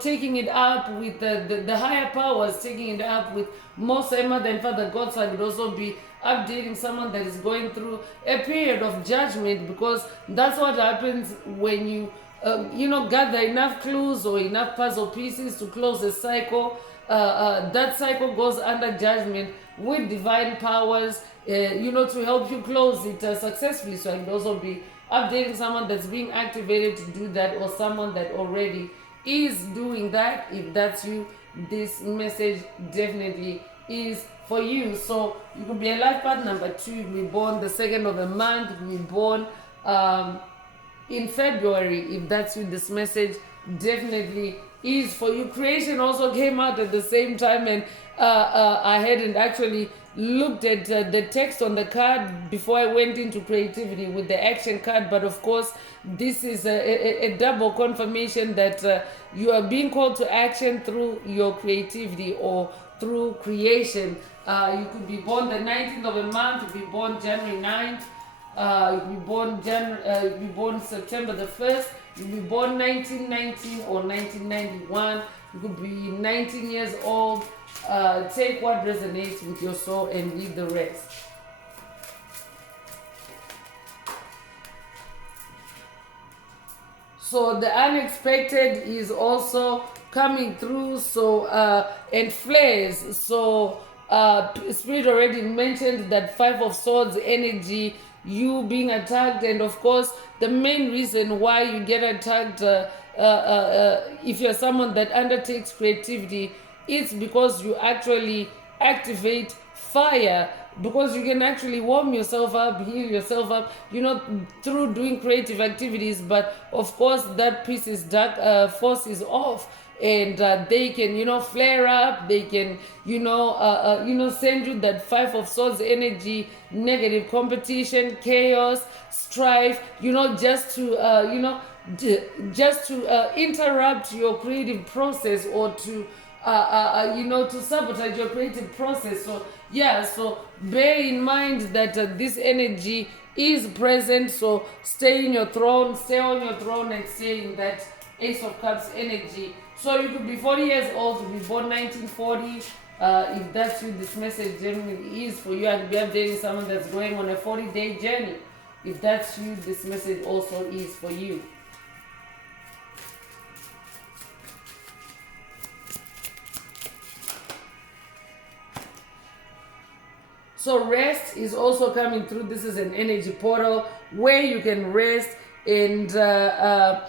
taking it up with the higher powers, taking it up with Most High Mother and Father God. So I would also be updating someone that is going through a period of judgment, because that's what happens when you gather enough clues or enough puzzle pieces to close a cycle. That cycle goes under judgment with divine powers, to help you close it successfully. So I can also be updating someone that's being activated to do that, or someone that already is doing that. If that's you, this message definitely is for you. So you could be a life path number 2, you could be born the 2nd of the month, you could be born in February. If that's you, this message definitely is for you. Creation also came out at the same time, and I hadn't actually looked at the text on the card before I went into creativity with the action card. But of course, this is a double confirmation that you are being called to action through your creativity or through creation. You could be born the 19th of a month, you could be born January 9th, you could be born September the 1st, you could be born 1919 or 1991, you could be 19 years old. Take what resonates with your soul and leave the rest. So the unexpected is also coming through. So and flares. So Spirit already mentioned that 5 of Swords energy, you being attacked, and of course the main reason why you get attacked, if you're someone that undertakes creativity, it's because you actually activate fire, because you can actually warm yourself up, heal yourself up, through doing creative activities. But of course that piece is dark force is off, and they can flare up, they can send you that 5 of Swords energy, negative competition, chaos, strife, just to interrupt your creative process, or to to sabotage your creative process. So so bear in mind that this energy is present. So stay on your throne, and stay in that Ace of Cups energy. So you could be 40 years old, to be born 1940. If that's you, this message generally is for you. I could be updating someone that's going on a 40-day journey. If that's you, this message also is for you. So rest is also coming through. This is an energy portal where you can rest, and I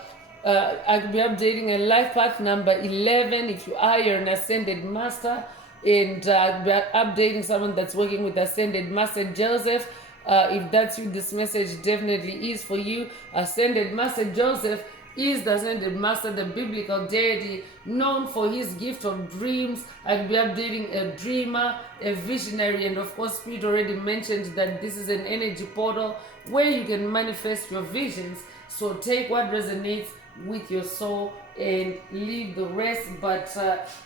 could be updating a life path number 11 if you're an ascended master, and I'll be updating someone that's working with ascended master Joseph. If that's you, this message definitely is for you. Ascended master Joseph is the ascended master, the biblical deity known for his gift of dreams. I'll be updating a dreamer, a visionary, and of course Spirit already mentioned that this is an energy portal where you can manifest your visions. So take what resonates with your soul and leave the rest. But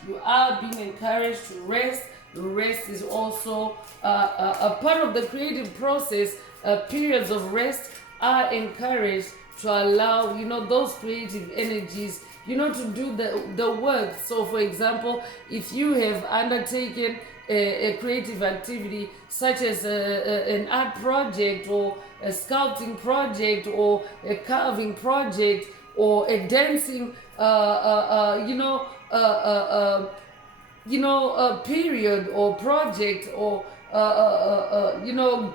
you are being encouraged to rest. Rest is also a part of the creative process. Periods of rest are encouraged to allow those creative energies to do the work. So for example, if you have undertaken a creative activity such as an art project, or a sculpting project, or a carving project, or a dancing period or project, or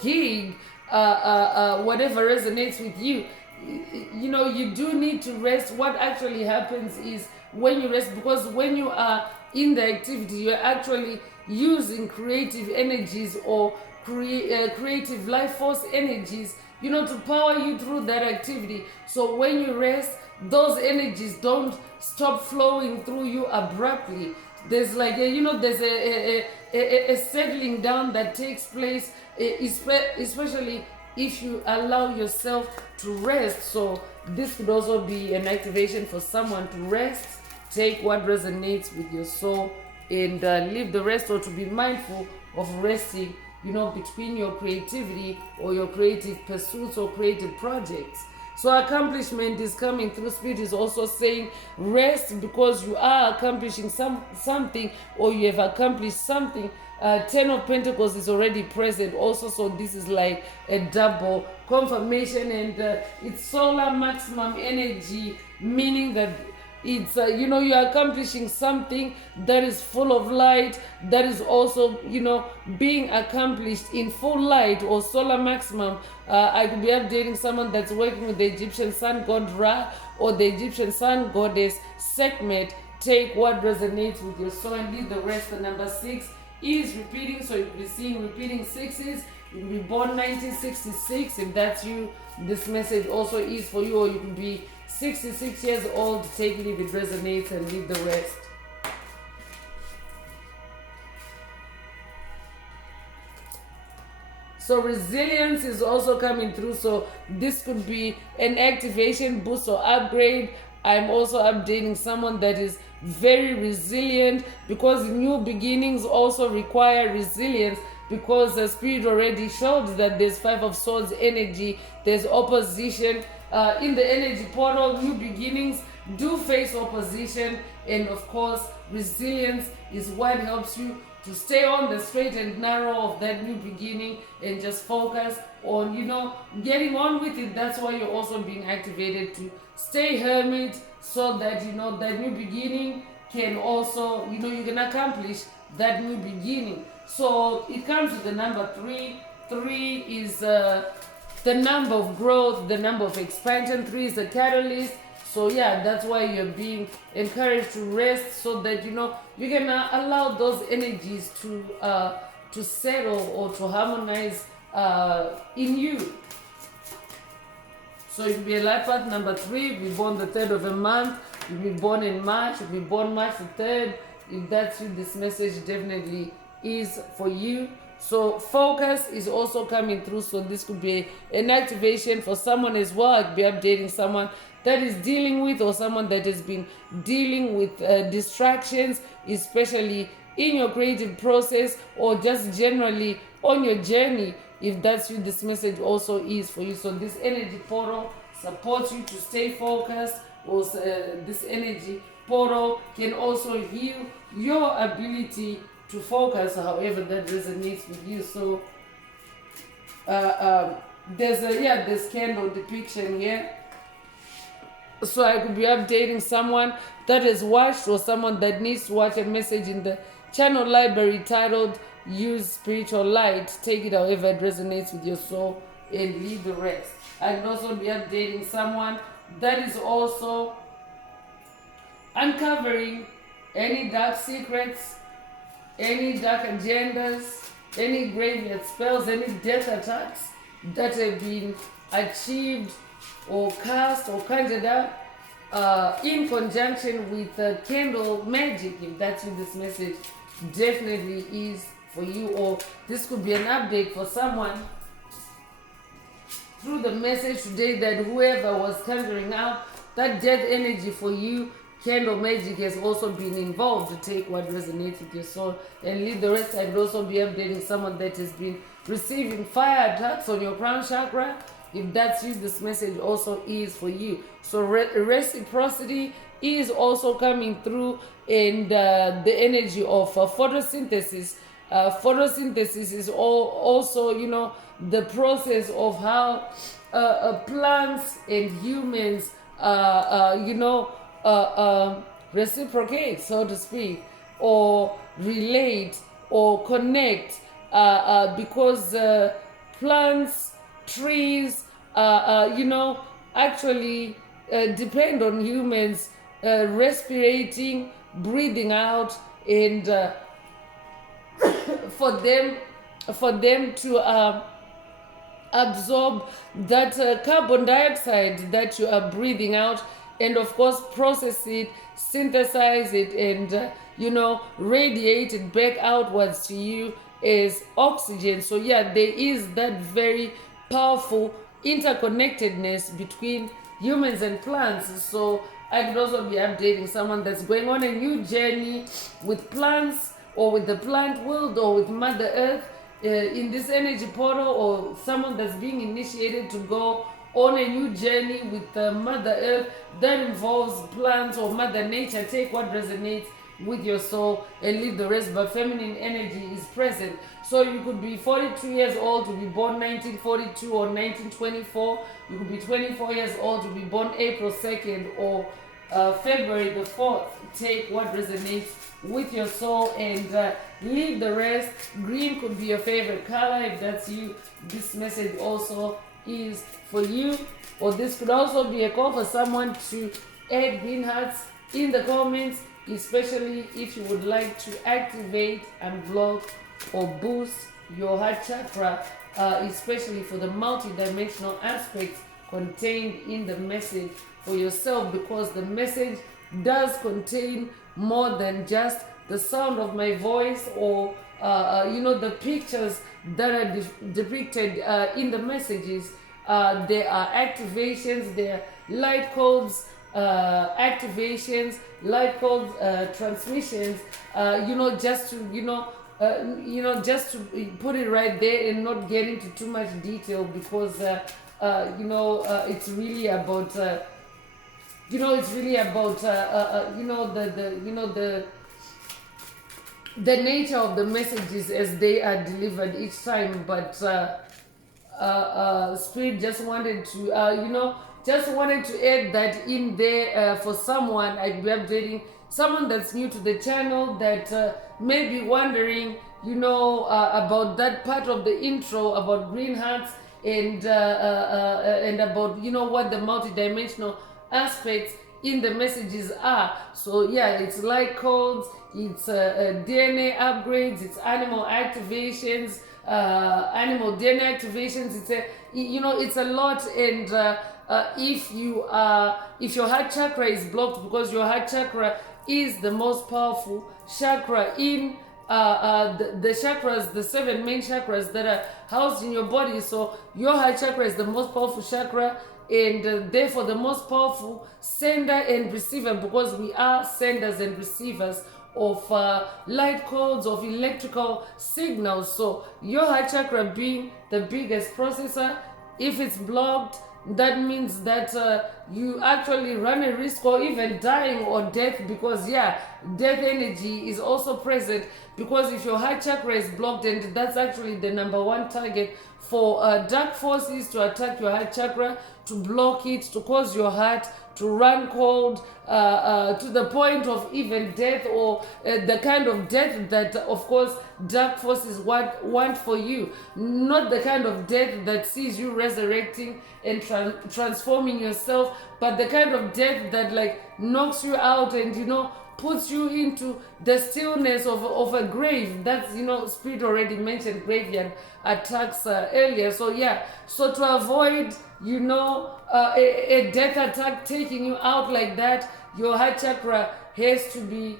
gig, whatever resonates with you, you do need to rest. What actually happens is when you rest, because when you are in the activity, you're actually using creative energies or creative life force energies, to power you through that activity. So when you rest, those energies don't stop flowing through you abruptly. There's like there's a settling down that takes place, especially if you allow yourself to rest. So this could also be an activation for someone to rest, take what resonates with your soul, and leave the rest, or to be mindful of resting, between your creativity or your creative pursuits or creative projects. So accomplishment is coming through. Spirit is also saying rest because you are accomplishing something, or you have accomplished something. Ten of Pentacles is already present also, so this is like a double confirmation, and it's solar maximum energy, meaning that it's you're accomplishing something that is full of light, that is also being accomplished in full light or solar maximum. I could be updating someone that's working with the Egyptian sun god Ra or the Egyptian sun goddess Sekhmet. Take what resonates with your soul and leave the rest. The number 6 is repeating, so you could be seeing repeating sixes. You could be born 1966. If that's you, this message also is for you. Or you could be 66 years old. Take it if it resonates and leave the rest. So resilience is also coming through. So this could be an activation, boost, or upgrade. I'm also updating someone that is very resilient, because new beginnings also require resilience, because the spirit already showed that there's 5 of Swords energy. There's opposition in the energy portal. New beginnings do face opposition, and of course resilience is what helps you to stay on the straight and narrow of that new beginning and just focus on getting on with it. That's why you're also being activated to stay hermit, so that that new beginning can also you can accomplish that new beginning. So it comes with the number 3. 3 is the number of growth, the number of expansion. 3 is the catalyst. So yeah, that's why you're being encouraged to rest, so that you can allow those energies to settle or to harmonize in you. So you could be a life path number 3, be born the 3rd of a month, you be born in March, you be born March the 3rd. If that's you, this message definitely is for you. So focus is also coming through. So this could be an activation for someone as well. I could be updating someone that is dealing with, or someone that has been dealing with distractions, especially in your creative process, or just generally on your journey. If that's you, this message also is for you. So this energy portal supports you to stay focused, or this energy portal can also heal your ability to focus, however that resonates with you. So there's candle depiction here. So I could be updating someone that has watched, or someone that needs to watch a message in the channel library titled Use Spiritual Light. Take it however it resonates with your soul and leave the rest. I can also be updating someone that is also uncovering any dark secrets, any dark agendas, any graveyard spells, any death attacks that have been achieved or cast or conjured up in conjunction with candle magic. If that's what this message definitely is for you, or this could be an update for someone through the message today, that whoever was conjuring out that death energy for you, candle magic has also been involved. To take what resonates with your soul and leave the rest. I could also be updating someone that has been receiving fire attacks on your crown chakra. If that's you, this message also is for you. So reciprocity is also coming through, and the energy of photosynthesis. Photosynthesis is also the process of how plants and humans reciprocate, so to speak, or relate or connect, because plants, trees, actually depend on humans respirating, breathing out, and for them to absorb that carbon dioxide that you are breathing out, and of course process it, synthesize it, and radiate it back outwards to you as oxygen. So yeah, there is that very powerful interconnectedness between humans and plants. So I could also be updating someone that's going on a new journey with plants, or with the plant world, or with Mother Earth, in this energy portal, or someone that's being initiated to go on a new journey with Mother Earth that involves plants or Mother Nature. Take what resonates with your soul and leave the rest, but feminine energy is present. So you could be 42 years old to be born 1942 or 1924. You could be 24 years old to be born April 2nd or February the 4th. Take what resonates with your soul and leave the rest. Green could be your favorite color if that's you. This message also is for you. Or this could also be a call for someone to add green hearts in the comments, especially if you would like to activate, unblock, or boost your heart chakra, especially for the multi-dimensional aspects contained in the message for yourself, because the message does contain more than just the sound of my voice or the pictures that are depicted in the messages. There are activations, there are light codes, activations, light codes, transmissions, just to just to put it right there and not get into too much detail, because it's really about the nature of the messages as they are delivered each time. But Spirit just wanted to add that in there for someone. I'd be updating someone that's new to the channel that may be wondering, about that part of the intro about green hearts and about what the multidimensional aspects in the messages are. So yeah, it's light codes, it's DNA upgrades, it's animal activations, animal DNA activations. It's a lot. And if your heart chakra is blocked, because your heart chakra is the most powerful chakra in the chakras, the 7 main chakras that are housed in your body. So your heart chakra is the most powerful chakra, and therefore the most powerful sender and receiver, because we are senders and receivers of light codes, of electrical signals. So your heart chakra being the biggest processor, if it's blocked, that means that you actually run a risk or even dying or death, because death energy is also present. Because if your heart chakra is blocked, and that's actually the number one target for dark forces to attack your heart chakra, to block it, to cause your heart to run cold, to the point of even death, or the kind of death that, of course, dark forces want for you. Not the kind of death that sees you resurrecting and transforming yourself, but the kind of death that knocks you out and puts you into the stillness of a grave. That's, Spirit already mentioned graveyard attacks earlier. So so to avoid a death attack taking you out like that, your heart chakra has to be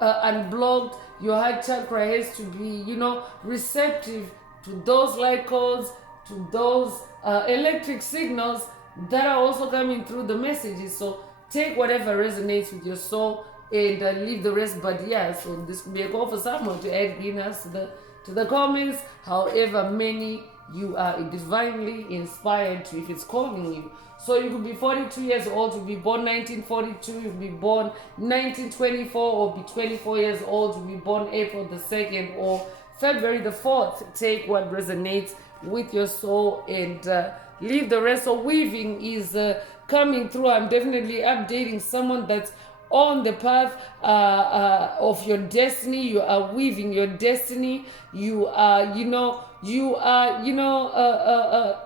unblocked. Your heart chakra has to be receptive to those light codes, to those electric signals that are also coming through the messages. So take whatever resonates with your soul and leave the rest. But so this could be a call for someone to add greenhouse to the comments, however many you are divinely inspired to, if it's calling you. So you could be 42 years old to be born 1942, you could be born 1924, or be 24 years old to be born April the 2nd or February the 4th. Take what resonates with your soul and leave the rest. So weaving is coming through. I'm definitely updating someone that's on the path of your destiny. You are weaving your destiny. You are, you are,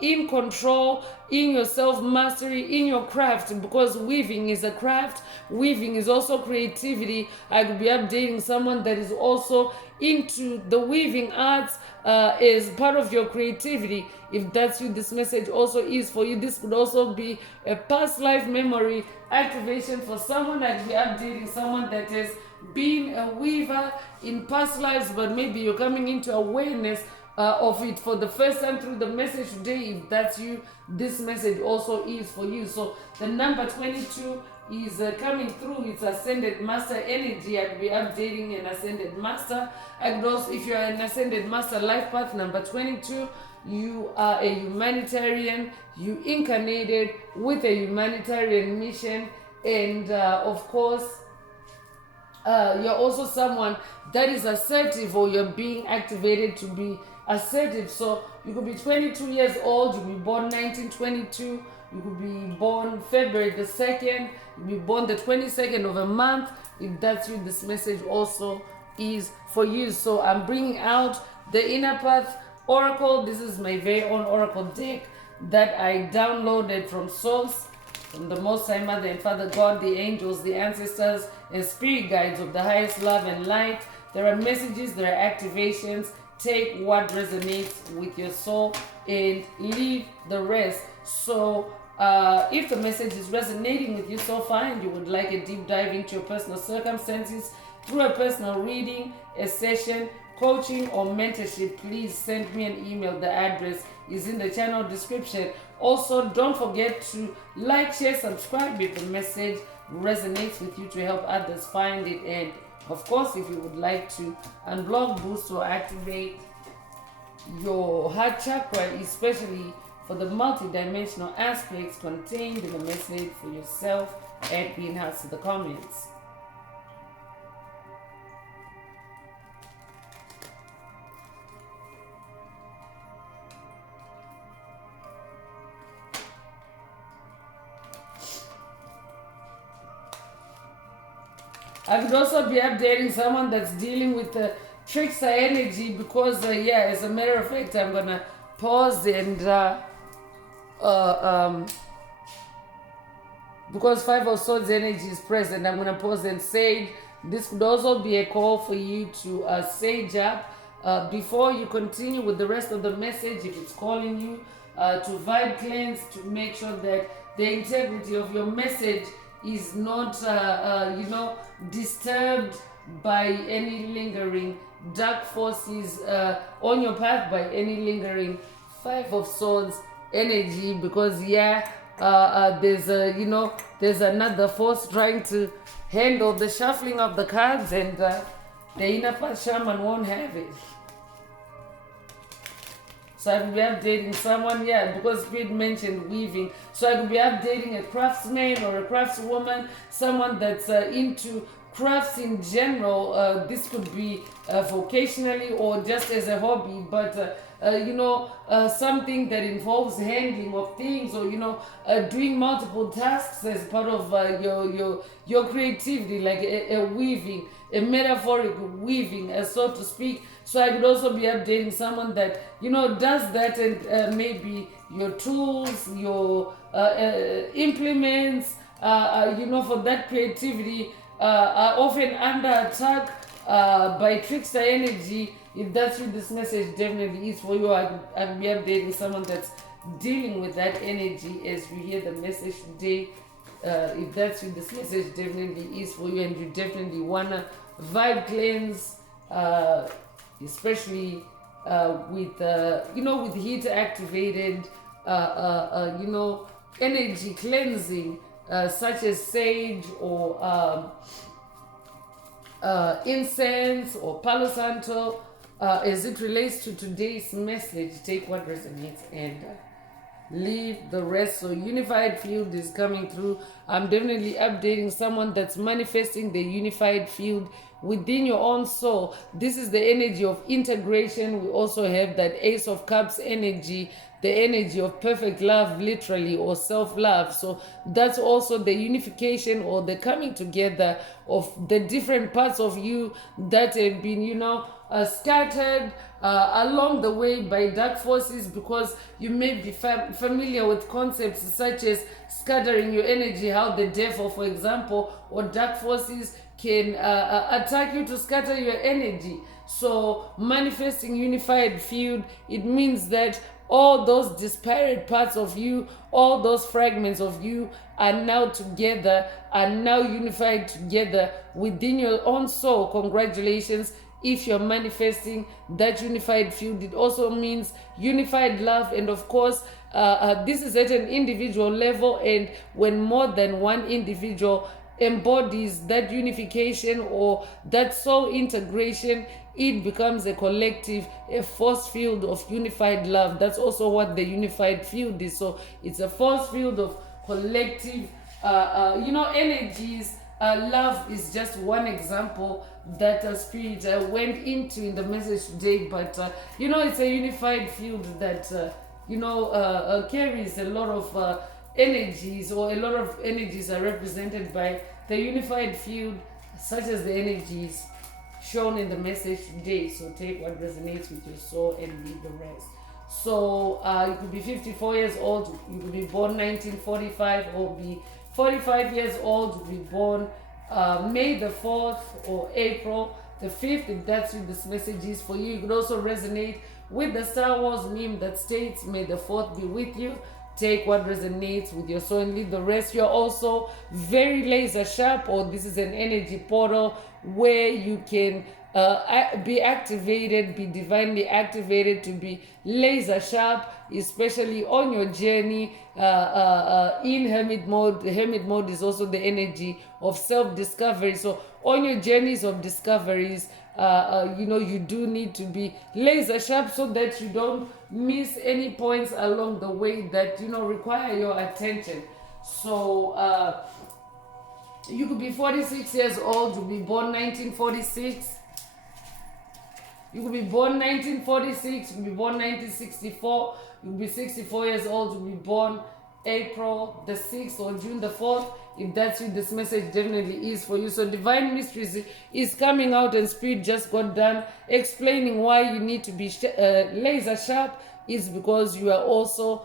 in control, in your self-mastery, in your craft, because weaving is a craft. Weaving is also creativity. I could be updating someone that is also into the weaving arts, is part of your creativity. If that's you, this message also is for you. This could also be a past life memory activation for someone. I could be updating someone that has been a weaver in past lives, but maybe you're coming into awareness of it for the first time through the message today. If that's you, this message also is for you. So the number 22 is coming through. It's ascended master energy. I'd be updating an ascended master. And also, if you're an ascended master life path number 22, you are a humanitarian. You incarnated with a humanitarian mission, and of course, you're also someone that is assertive, or you're being activated to be assertive. So you could be 22 years old, you could be born 1922, you could be born February the 2nd, you could be born the 22nd of a month. If that's you, this message also is for you. So I'm bringing out the Inner Path Oracle. This is my very own Oracle deck that I downloaded from Source, from the Most High Mother and Father God, the angels, the ancestors, and spirit guides of the highest love and light. There are messages, there are activations. Take what resonates with your soul and leave the rest. So if the message is resonating with you so far and you would like a deep dive into your personal circumstances through a personal reading, a session, coaching, or mentorship, please send me an email. The address is in the channel description. Also, don't forget to like, share, subscribe if the message resonates with you, to help others find it. And of course, if you would like to unblock, boost, or activate your heart chakra, especially for the multi-dimensional aspects contained in the message for yourself, add green hearts to the comments. I could also be updating someone that's dealing with the trickster energy, because as a matter of fact, I'm gonna pause and because Five of Swords energy is present, I'm gonna pause and sage. This could also be a call for you to sage up before you continue with the rest of the message. If it's calling you to vibe cleanse, to make sure that the integrity of your message is not disturbed by any lingering dark forces on your path, by any lingering Five of Swords energy, because there's another force trying to handle the shuffling of the cards, and the Inner Path Shaman won't have it. So I could be updating someone, because Spirit mentioned weaving. So I could be updating a craftsman or a craftswoman, someone that's into crafts in general. This could be vocationally or just as a hobby, but something that involves handling of things, or doing multiple tasks as part of your creativity, like a weaving, a metaphorical weaving, so to speak. So I could also be updating someone that does that, and maybe your tools, your implements, for that creativity are often under attack by trickster energy. If that's you, this message definitely is for you. I'll be updating someone that's dealing with that energy as we hear the message today. If that's you, this message definitely is for you, and you definitely wanna vibe cleanse, especially with heat activated, energy cleansing, such as sage or incense or Palo Santo. As it relates to today's message, take what resonates and leave the rest. So unified field is coming through. I'm definitely updating someone that's manifesting the unified field within your own soul. This is the energy of integration. We also have that Ace of Cups energy, the energy of perfect love, literally, or self-love. So that's also the unification or the coming together of the different parts of you that have been, scattered along the way by dark forces, because you may be familiar with concepts such as scattering your energy, how the devil, for example, or dark forces can attack you to scatter your energy. So manifesting unified field, it means that all those disparate parts of you, all those fragments of you are now together, are now unified together within your own soul. Congratulations if you're manifesting that unified field. It also means unified love, and of course this is at an individual level, and when more than one individual embodies that unification or that soul integration, it becomes a collective, a force field of unified love. That's also what the unified field is. So it's a force field of collective energies. Love is just one example that Spirit went into in the message today, but it's a unified field that carries a lot of energies, or a lot of energies are represented by the unified field, such as the energies shown in the message today. So take what resonates with your soul and leave the rest. So you could be 54 years old, you could be born 1945, or be 45 years old, you could be born May the 4th or April the 5th, if that's what this message is for you. You could also resonate with the Star Wars meme that states, "May the 4th be with you." Take what resonates with your soul and leave the rest. You're also very laser sharp, or this is an energy portal where you can be activated, be divinely activated to be laser sharp, especially on your journey in hermit mode. The hermit mode is also the energy of self-discovery. So on your journeys of discoveries, you do need to be laser sharp so that you don't miss any points along the way that require your attention. So you could be 46 years old, you'll be born 1946. You could be born 1946, you could be born 1964, you could be 64 years old, you'll be born April the 6th or June the 4th. If that's you, this message definitely is for you. So Divine Mysteries is coming out, and Spirit just got done explaining why you need to be laser sharp. Is because you are also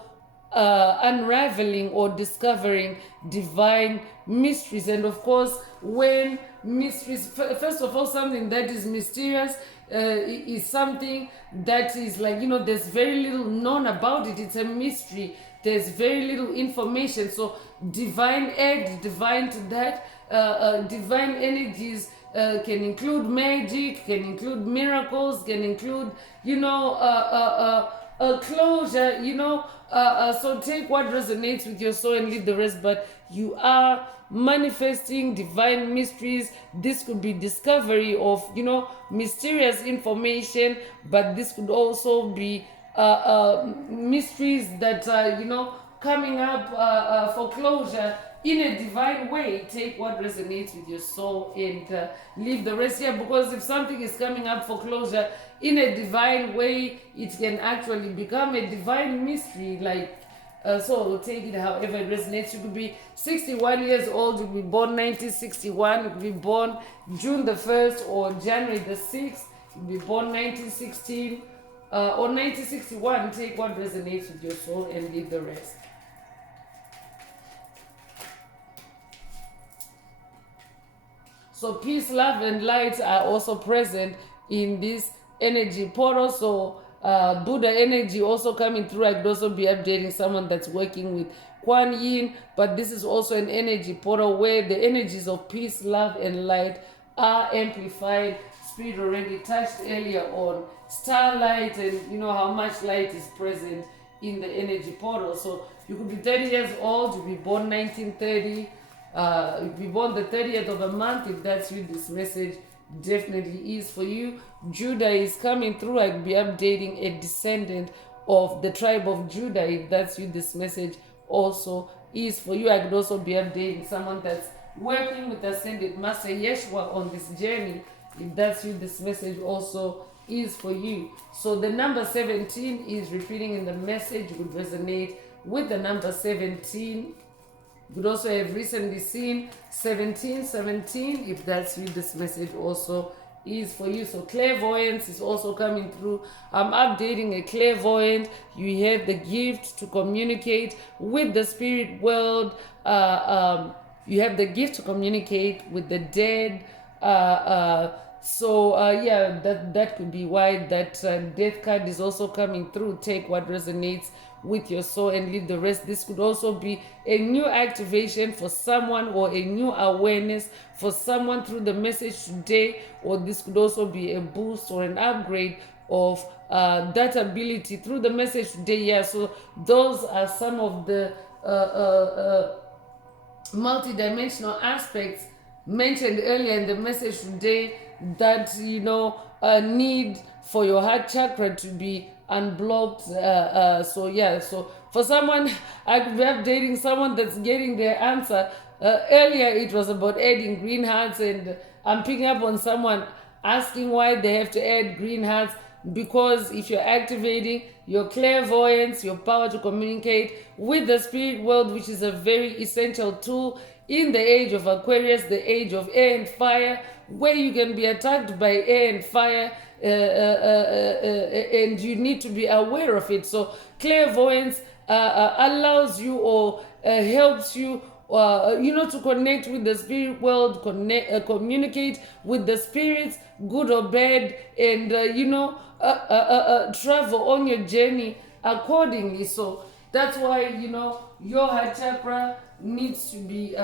unraveling or discovering divine mysteries. And of course, when mysteries, first of all, something that is mysterious is something that is like, there's very little known about it. It's a mystery. There's very little information. So divine aid, divine to that, divine energies can include magic, can include miracles, can include, closure, so take what resonates with your soul and leave the rest. But you are manifesting divine mysteries. This could be discovery of mysterious information, but this could also be mysteries that are coming up for closure in a divine way. Take what resonates with your soul and leave the rest here, because if something is coming up for closure in a divine way, it can actually become a divine mystery. So take it however it resonates. You could be 61 years old, you could be born 1961, you could be born June the 1st or January the 6th, you could be born 1916 or 1961. Take what resonates with your soul and leave the rest. So peace, love, and light are also present in this energy portal. So Buddha energy also coming through. I could also be updating someone that's working with Kuan Yin, but this is also an energy portal where the energies of peace, love, and light are amplified. Spirit already touched earlier on starlight and how much light is present in the energy portal. So you could be 30 years old, you could be born 1930. If you born the 30th of a month, if that's you, this message definitely is for you. Judah is coming through. I'll be updating a descendant of the tribe of Judah. If that's you, this message also is for you. I could also be updating someone that's working with Ascended Master Yeshua on this journey. If that's you, this message also is for you. So the number 17 is repeating in the message. You would resonate with the number 17. You could also have recently seen 1717. If that's you, this message also is for you. So clairvoyance is also coming through. I'm updating a clairvoyant. You have the gift to communicate with the spirit world. You have the gift to communicate with the dead. Yeah, that could be why that death card is also coming through. Take what resonates with your soul and leave the rest. This could also be a new activation for someone, or a new awareness for someone through the message today, or this could also be a boost or an upgrade of that ability through the message today. Yeah, so those are some of the multidimensional aspects mentioned earlier in the message today that need for your heart chakra to be unblocked. So for someone, I could be updating someone that's getting their answer. Earlier it was about adding green hearts, and I'm picking up on someone asking why they have to add green hearts, because if you're activating your clairvoyance, your power to communicate with the spirit world, which is a very essential tool in the age of Aquarius, the age of air and fire, where you can be attacked by air and fire, and you need to be aware of it. So clairvoyance allows you, or helps you to connect with the spirit world, communicate with the spirits, good or bad, and travel on your journey accordingly. So that's why your heart chakra needs to be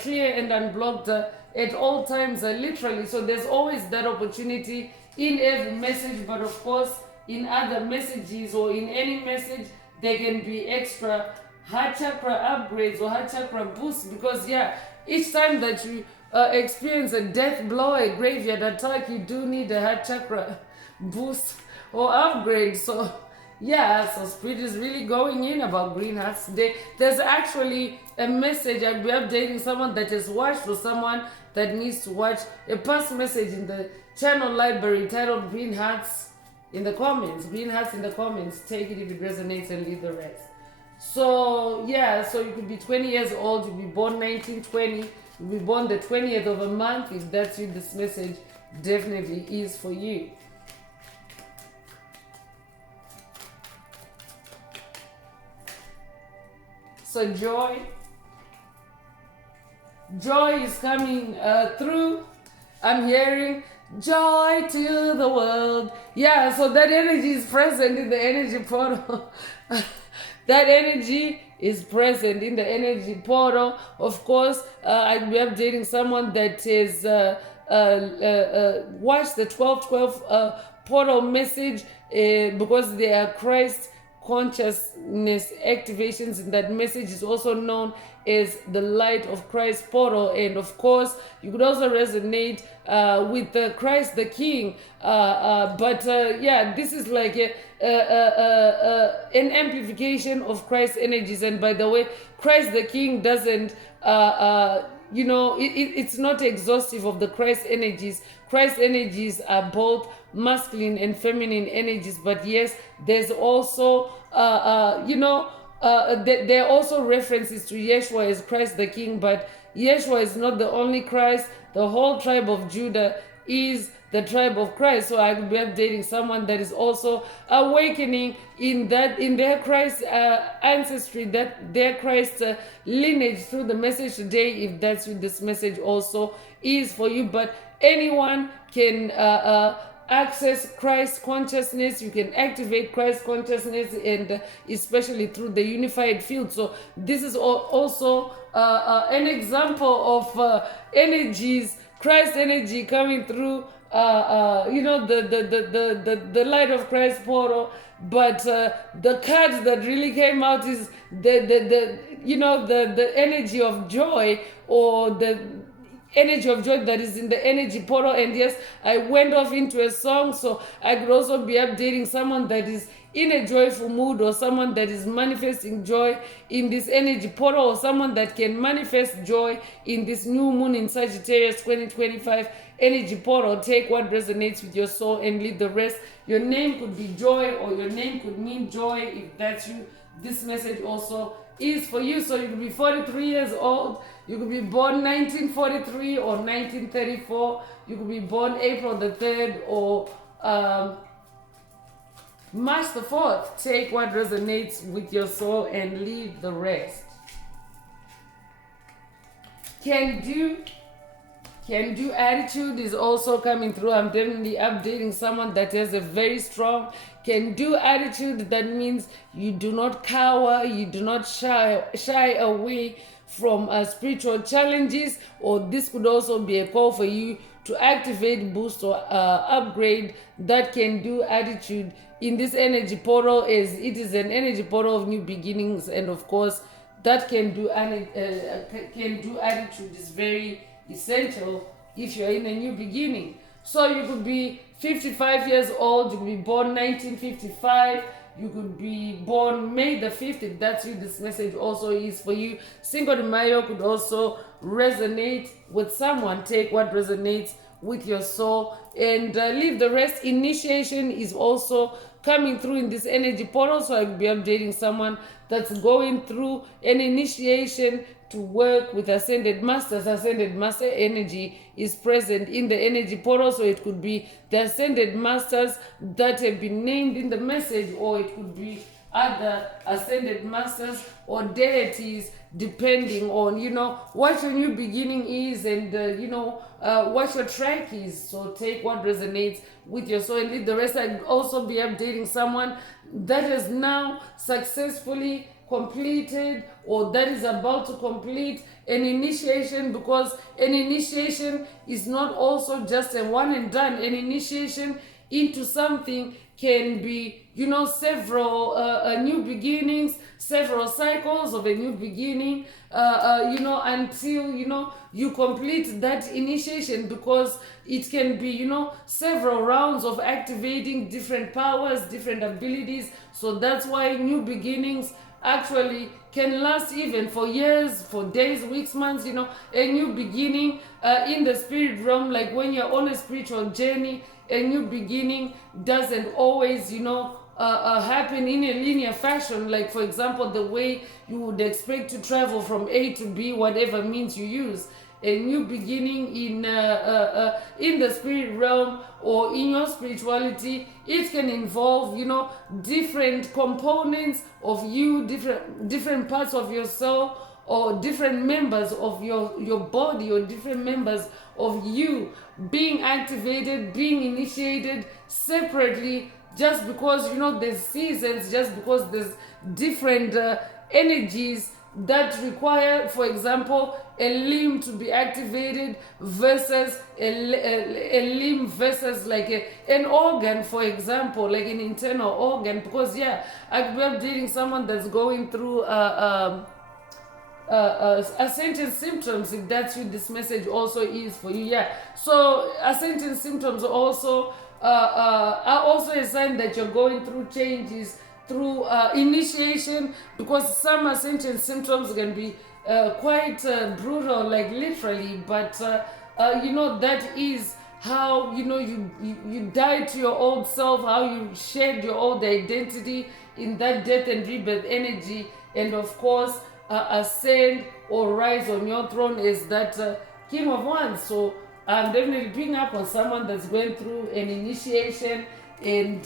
clear and unblocked at all times, literally. So there's always that opportunity in every message, but of course in other messages, or in any message, there can be extra heart chakra upgrades or heart chakra boosts, because each time that you experience a death blow, a graveyard attack, you do need a heart chakra boost or upgrade. So spirit is really going in about green hearts today. There's actually a message. I'll be updating someone that has watched, or someone that needs to watch, a past message in the channel library titled Green Hearts in the comments. Green Hearts in the comments. Take it if it resonates and leave the rest. So you could be 20 years old, you'll be born 1920, you'll be born the 20th of a month. If that's you, this message definitely is for you. So joy is coming through. I'm hearing joy to the world. Yeah, so that energy is present in the energy portal. That energy is present in the energy portal. Of course, I'll be updating someone that is watched the 1212 portal message, because they are Christ consciousness activations, and that message is also known as the light of Christ portal. And of course you could also resonate with Christ the King, this is like an amplification of Christ's energies. And by the way, Christ the King doesn't it's not exhaustive of the Christ energies. Christ energies are both masculine and feminine energies, but yes, there's also there are also references to Yeshua as Christ the King, but Yeshua is not the only Christ. The whole tribe of Judah is the tribe of Christ. So I will be updating someone that is also awakening in their Christ ancestry, that their Christ lineage through the message today. If that's what this message also is for you, but anyone can access Christ consciousness. You can activate Christ consciousness, and especially through the unified field. So this is also an example of energies, Christ energy coming through. The light of Christ portal. But the card that really came out is the energy of joy, or the energy of joy that is in the energy portal. And yes, I went off into a song, so I could also be updating someone that is in a joyful mood, or someone that is manifesting joy in this energy portal, or someone that can manifest joy in this new moon in Sagittarius 2025 energy portal. Take what resonates with your soul and leave the rest. Your name could be joy, or your name could mean joy. If that's you, this message also is for you. So you could be 43 years old. You could be born 1943 or 1934. You could be born April the 3rd or March the 4th. Take what resonates with your soul and leave the rest. Can do attitude is also coming through. I'm definitely updating someone that has a very strong can do attitude. That means you do not cower, you do not shy away from spiritual challenges, or this could also be a call for you to activate, boost, or upgrade that can do attitude in this energy portal, as it is an energy portal of new beginnings. And of course, that can do attitude is very essential if you're in a new beginning. So you could be 55 years old, you could be born 1955, you could be born May the 5th, if that's you, this message also is for you. Cinco de Mayo could also resonate with someone. Take what resonates with your soul and leave the rest. Initiation is also coming through in this energy portal, so I'll be updating someone that's going through an initiation to work with Ascended Masters. Ascended Master energy is present in the energy portal, so it could be the Ascended Masters that have been named in the message, or it could be other Ascended Masters or deities, depending on, what your new beginning is and, what your track is. So take what resonates with your soul and leave the rest. I'd also be updating someone that has now successfully completed or that is about to complete an initiation, because an initiation is not also just a one and done. An initiation into something can be, several new beginnings, several cycles of a new beginning, until, you complete that initiation, because it can be, several rounds of activating different powers, different abilities. So that's why new beginnings actually can last even for years, for days, weeks, months. A new beginning in the spirit realm, like when you're on a spiritual journey, a new beginning doesn't always, happen in a linear fashion. Like, for example, the way you would expect to travel from A to B, whatever means you use. A new beginning in the spirit realm or in your spirituality, it can involve, different components of you, different parts of your soul, or different members of your body, or different members of you being activated, being initiated separately, just because, there's seasons, just because there's different energies that require, for example, a limb to be activated versus a limb versus like an organ, for example, like an internal organ. Because I could be updating someone that's going through ascension symptoms, if that's what this message also is for you. So ascension symptoms also are also a sign that you're going through changes through initiation, because some ascension symptoms can be quite brutal, like literally, but that is how you die to your old self, how you shed your old identity in that death and rebirth energy, and of course ascend or rise on your throne as that King of Wands. So I'm definitely picking up on someone that's going through an initiation, and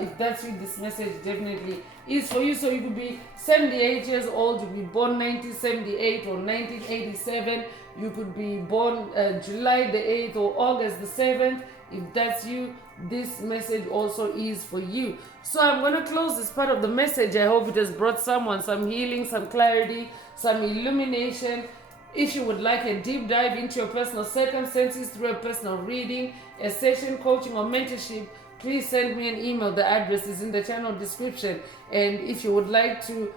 if that's what this message definitely is for you. So you could be 78 years old, you could be born 1978 or 1987, you could be born July the 8th or August the 7th. If that's you, this message also is for you. So I'm going to close this part of the message. I hope it has brought someone some healing, some clarity, some illumination. If you would like a deep dive into your personal circumstances through a personal reading, a session, coaching, or mentorship, please send me an email. The address is in the channel description. And if you would like to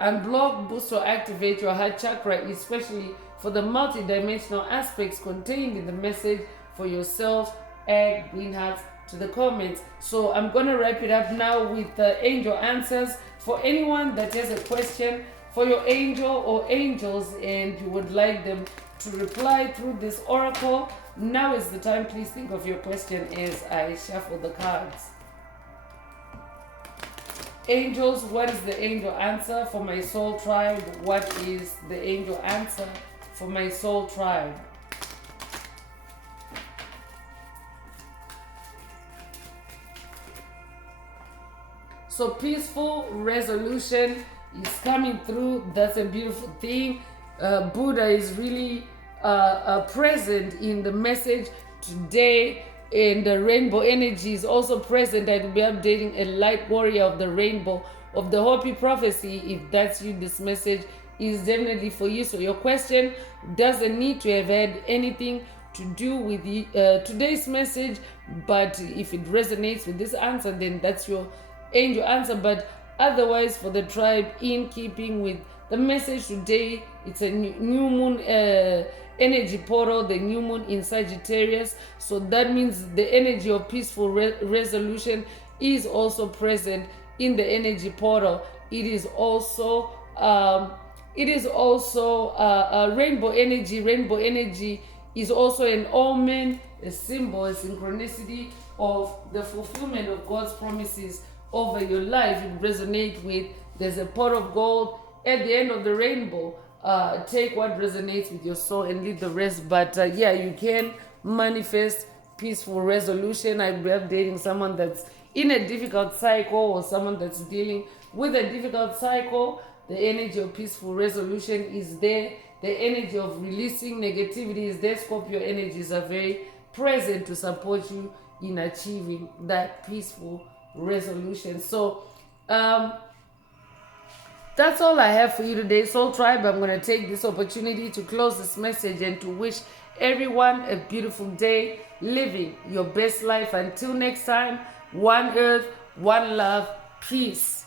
unblock, boost, or activate your heart chakra, especially for the multidimensional aspects contained in the message for yourself, add green hearts to the comments. So I'm going to wrap it up now with angel answers. For anyone that has a question for your angel or angels and you would like them to reply through this oracle, now is the time. Please think of your question as I shuffle the cards. Angels, what is the angel answer for my soul tribe? What is the angel answer for my soul tribe? So peaceful resolution is coming through. That's a beautiful thing. Buddha is really present in the message today, and the rainbow energy is also present. I will be updating a light warrior of the rainbow of the Hopi prophecy. If that's you, this message is definitely for you. So your question doesn't need to have had anything to do with today's message, but if it resonates with this answer, then that's your angel answer. But otherwise, for the tribe, in keeping with the message today, it's a new moon energy portal, the new moon in Sagittarius. So that means the energy of peaceful resolution is also present in the energy portal. It is also rainbow energy. Rainbow energy is also an omen, a symbol, a synchronicity of the fulfillment of God's promises over your life. You resonate with, there's a pot of gold at the end of the rainbow. Take what resonates with your soul and leave the rest. But yeah, you can manifest peaceful resolution. I'll be updating someone that's in a difficult cycle or someone that's dealing with a difficult cycle. The energy of peaceful resolution is there. The energy of releasing negativity is there. Scorpio energies are very present to support you in achieving that peaceful resolution. So that's all I have for you today, Soul Tribe. I'm going to take this opportunity to close this message and to wish everyone a beautiful day, living your best life. Until next time, one earth, one love, peace.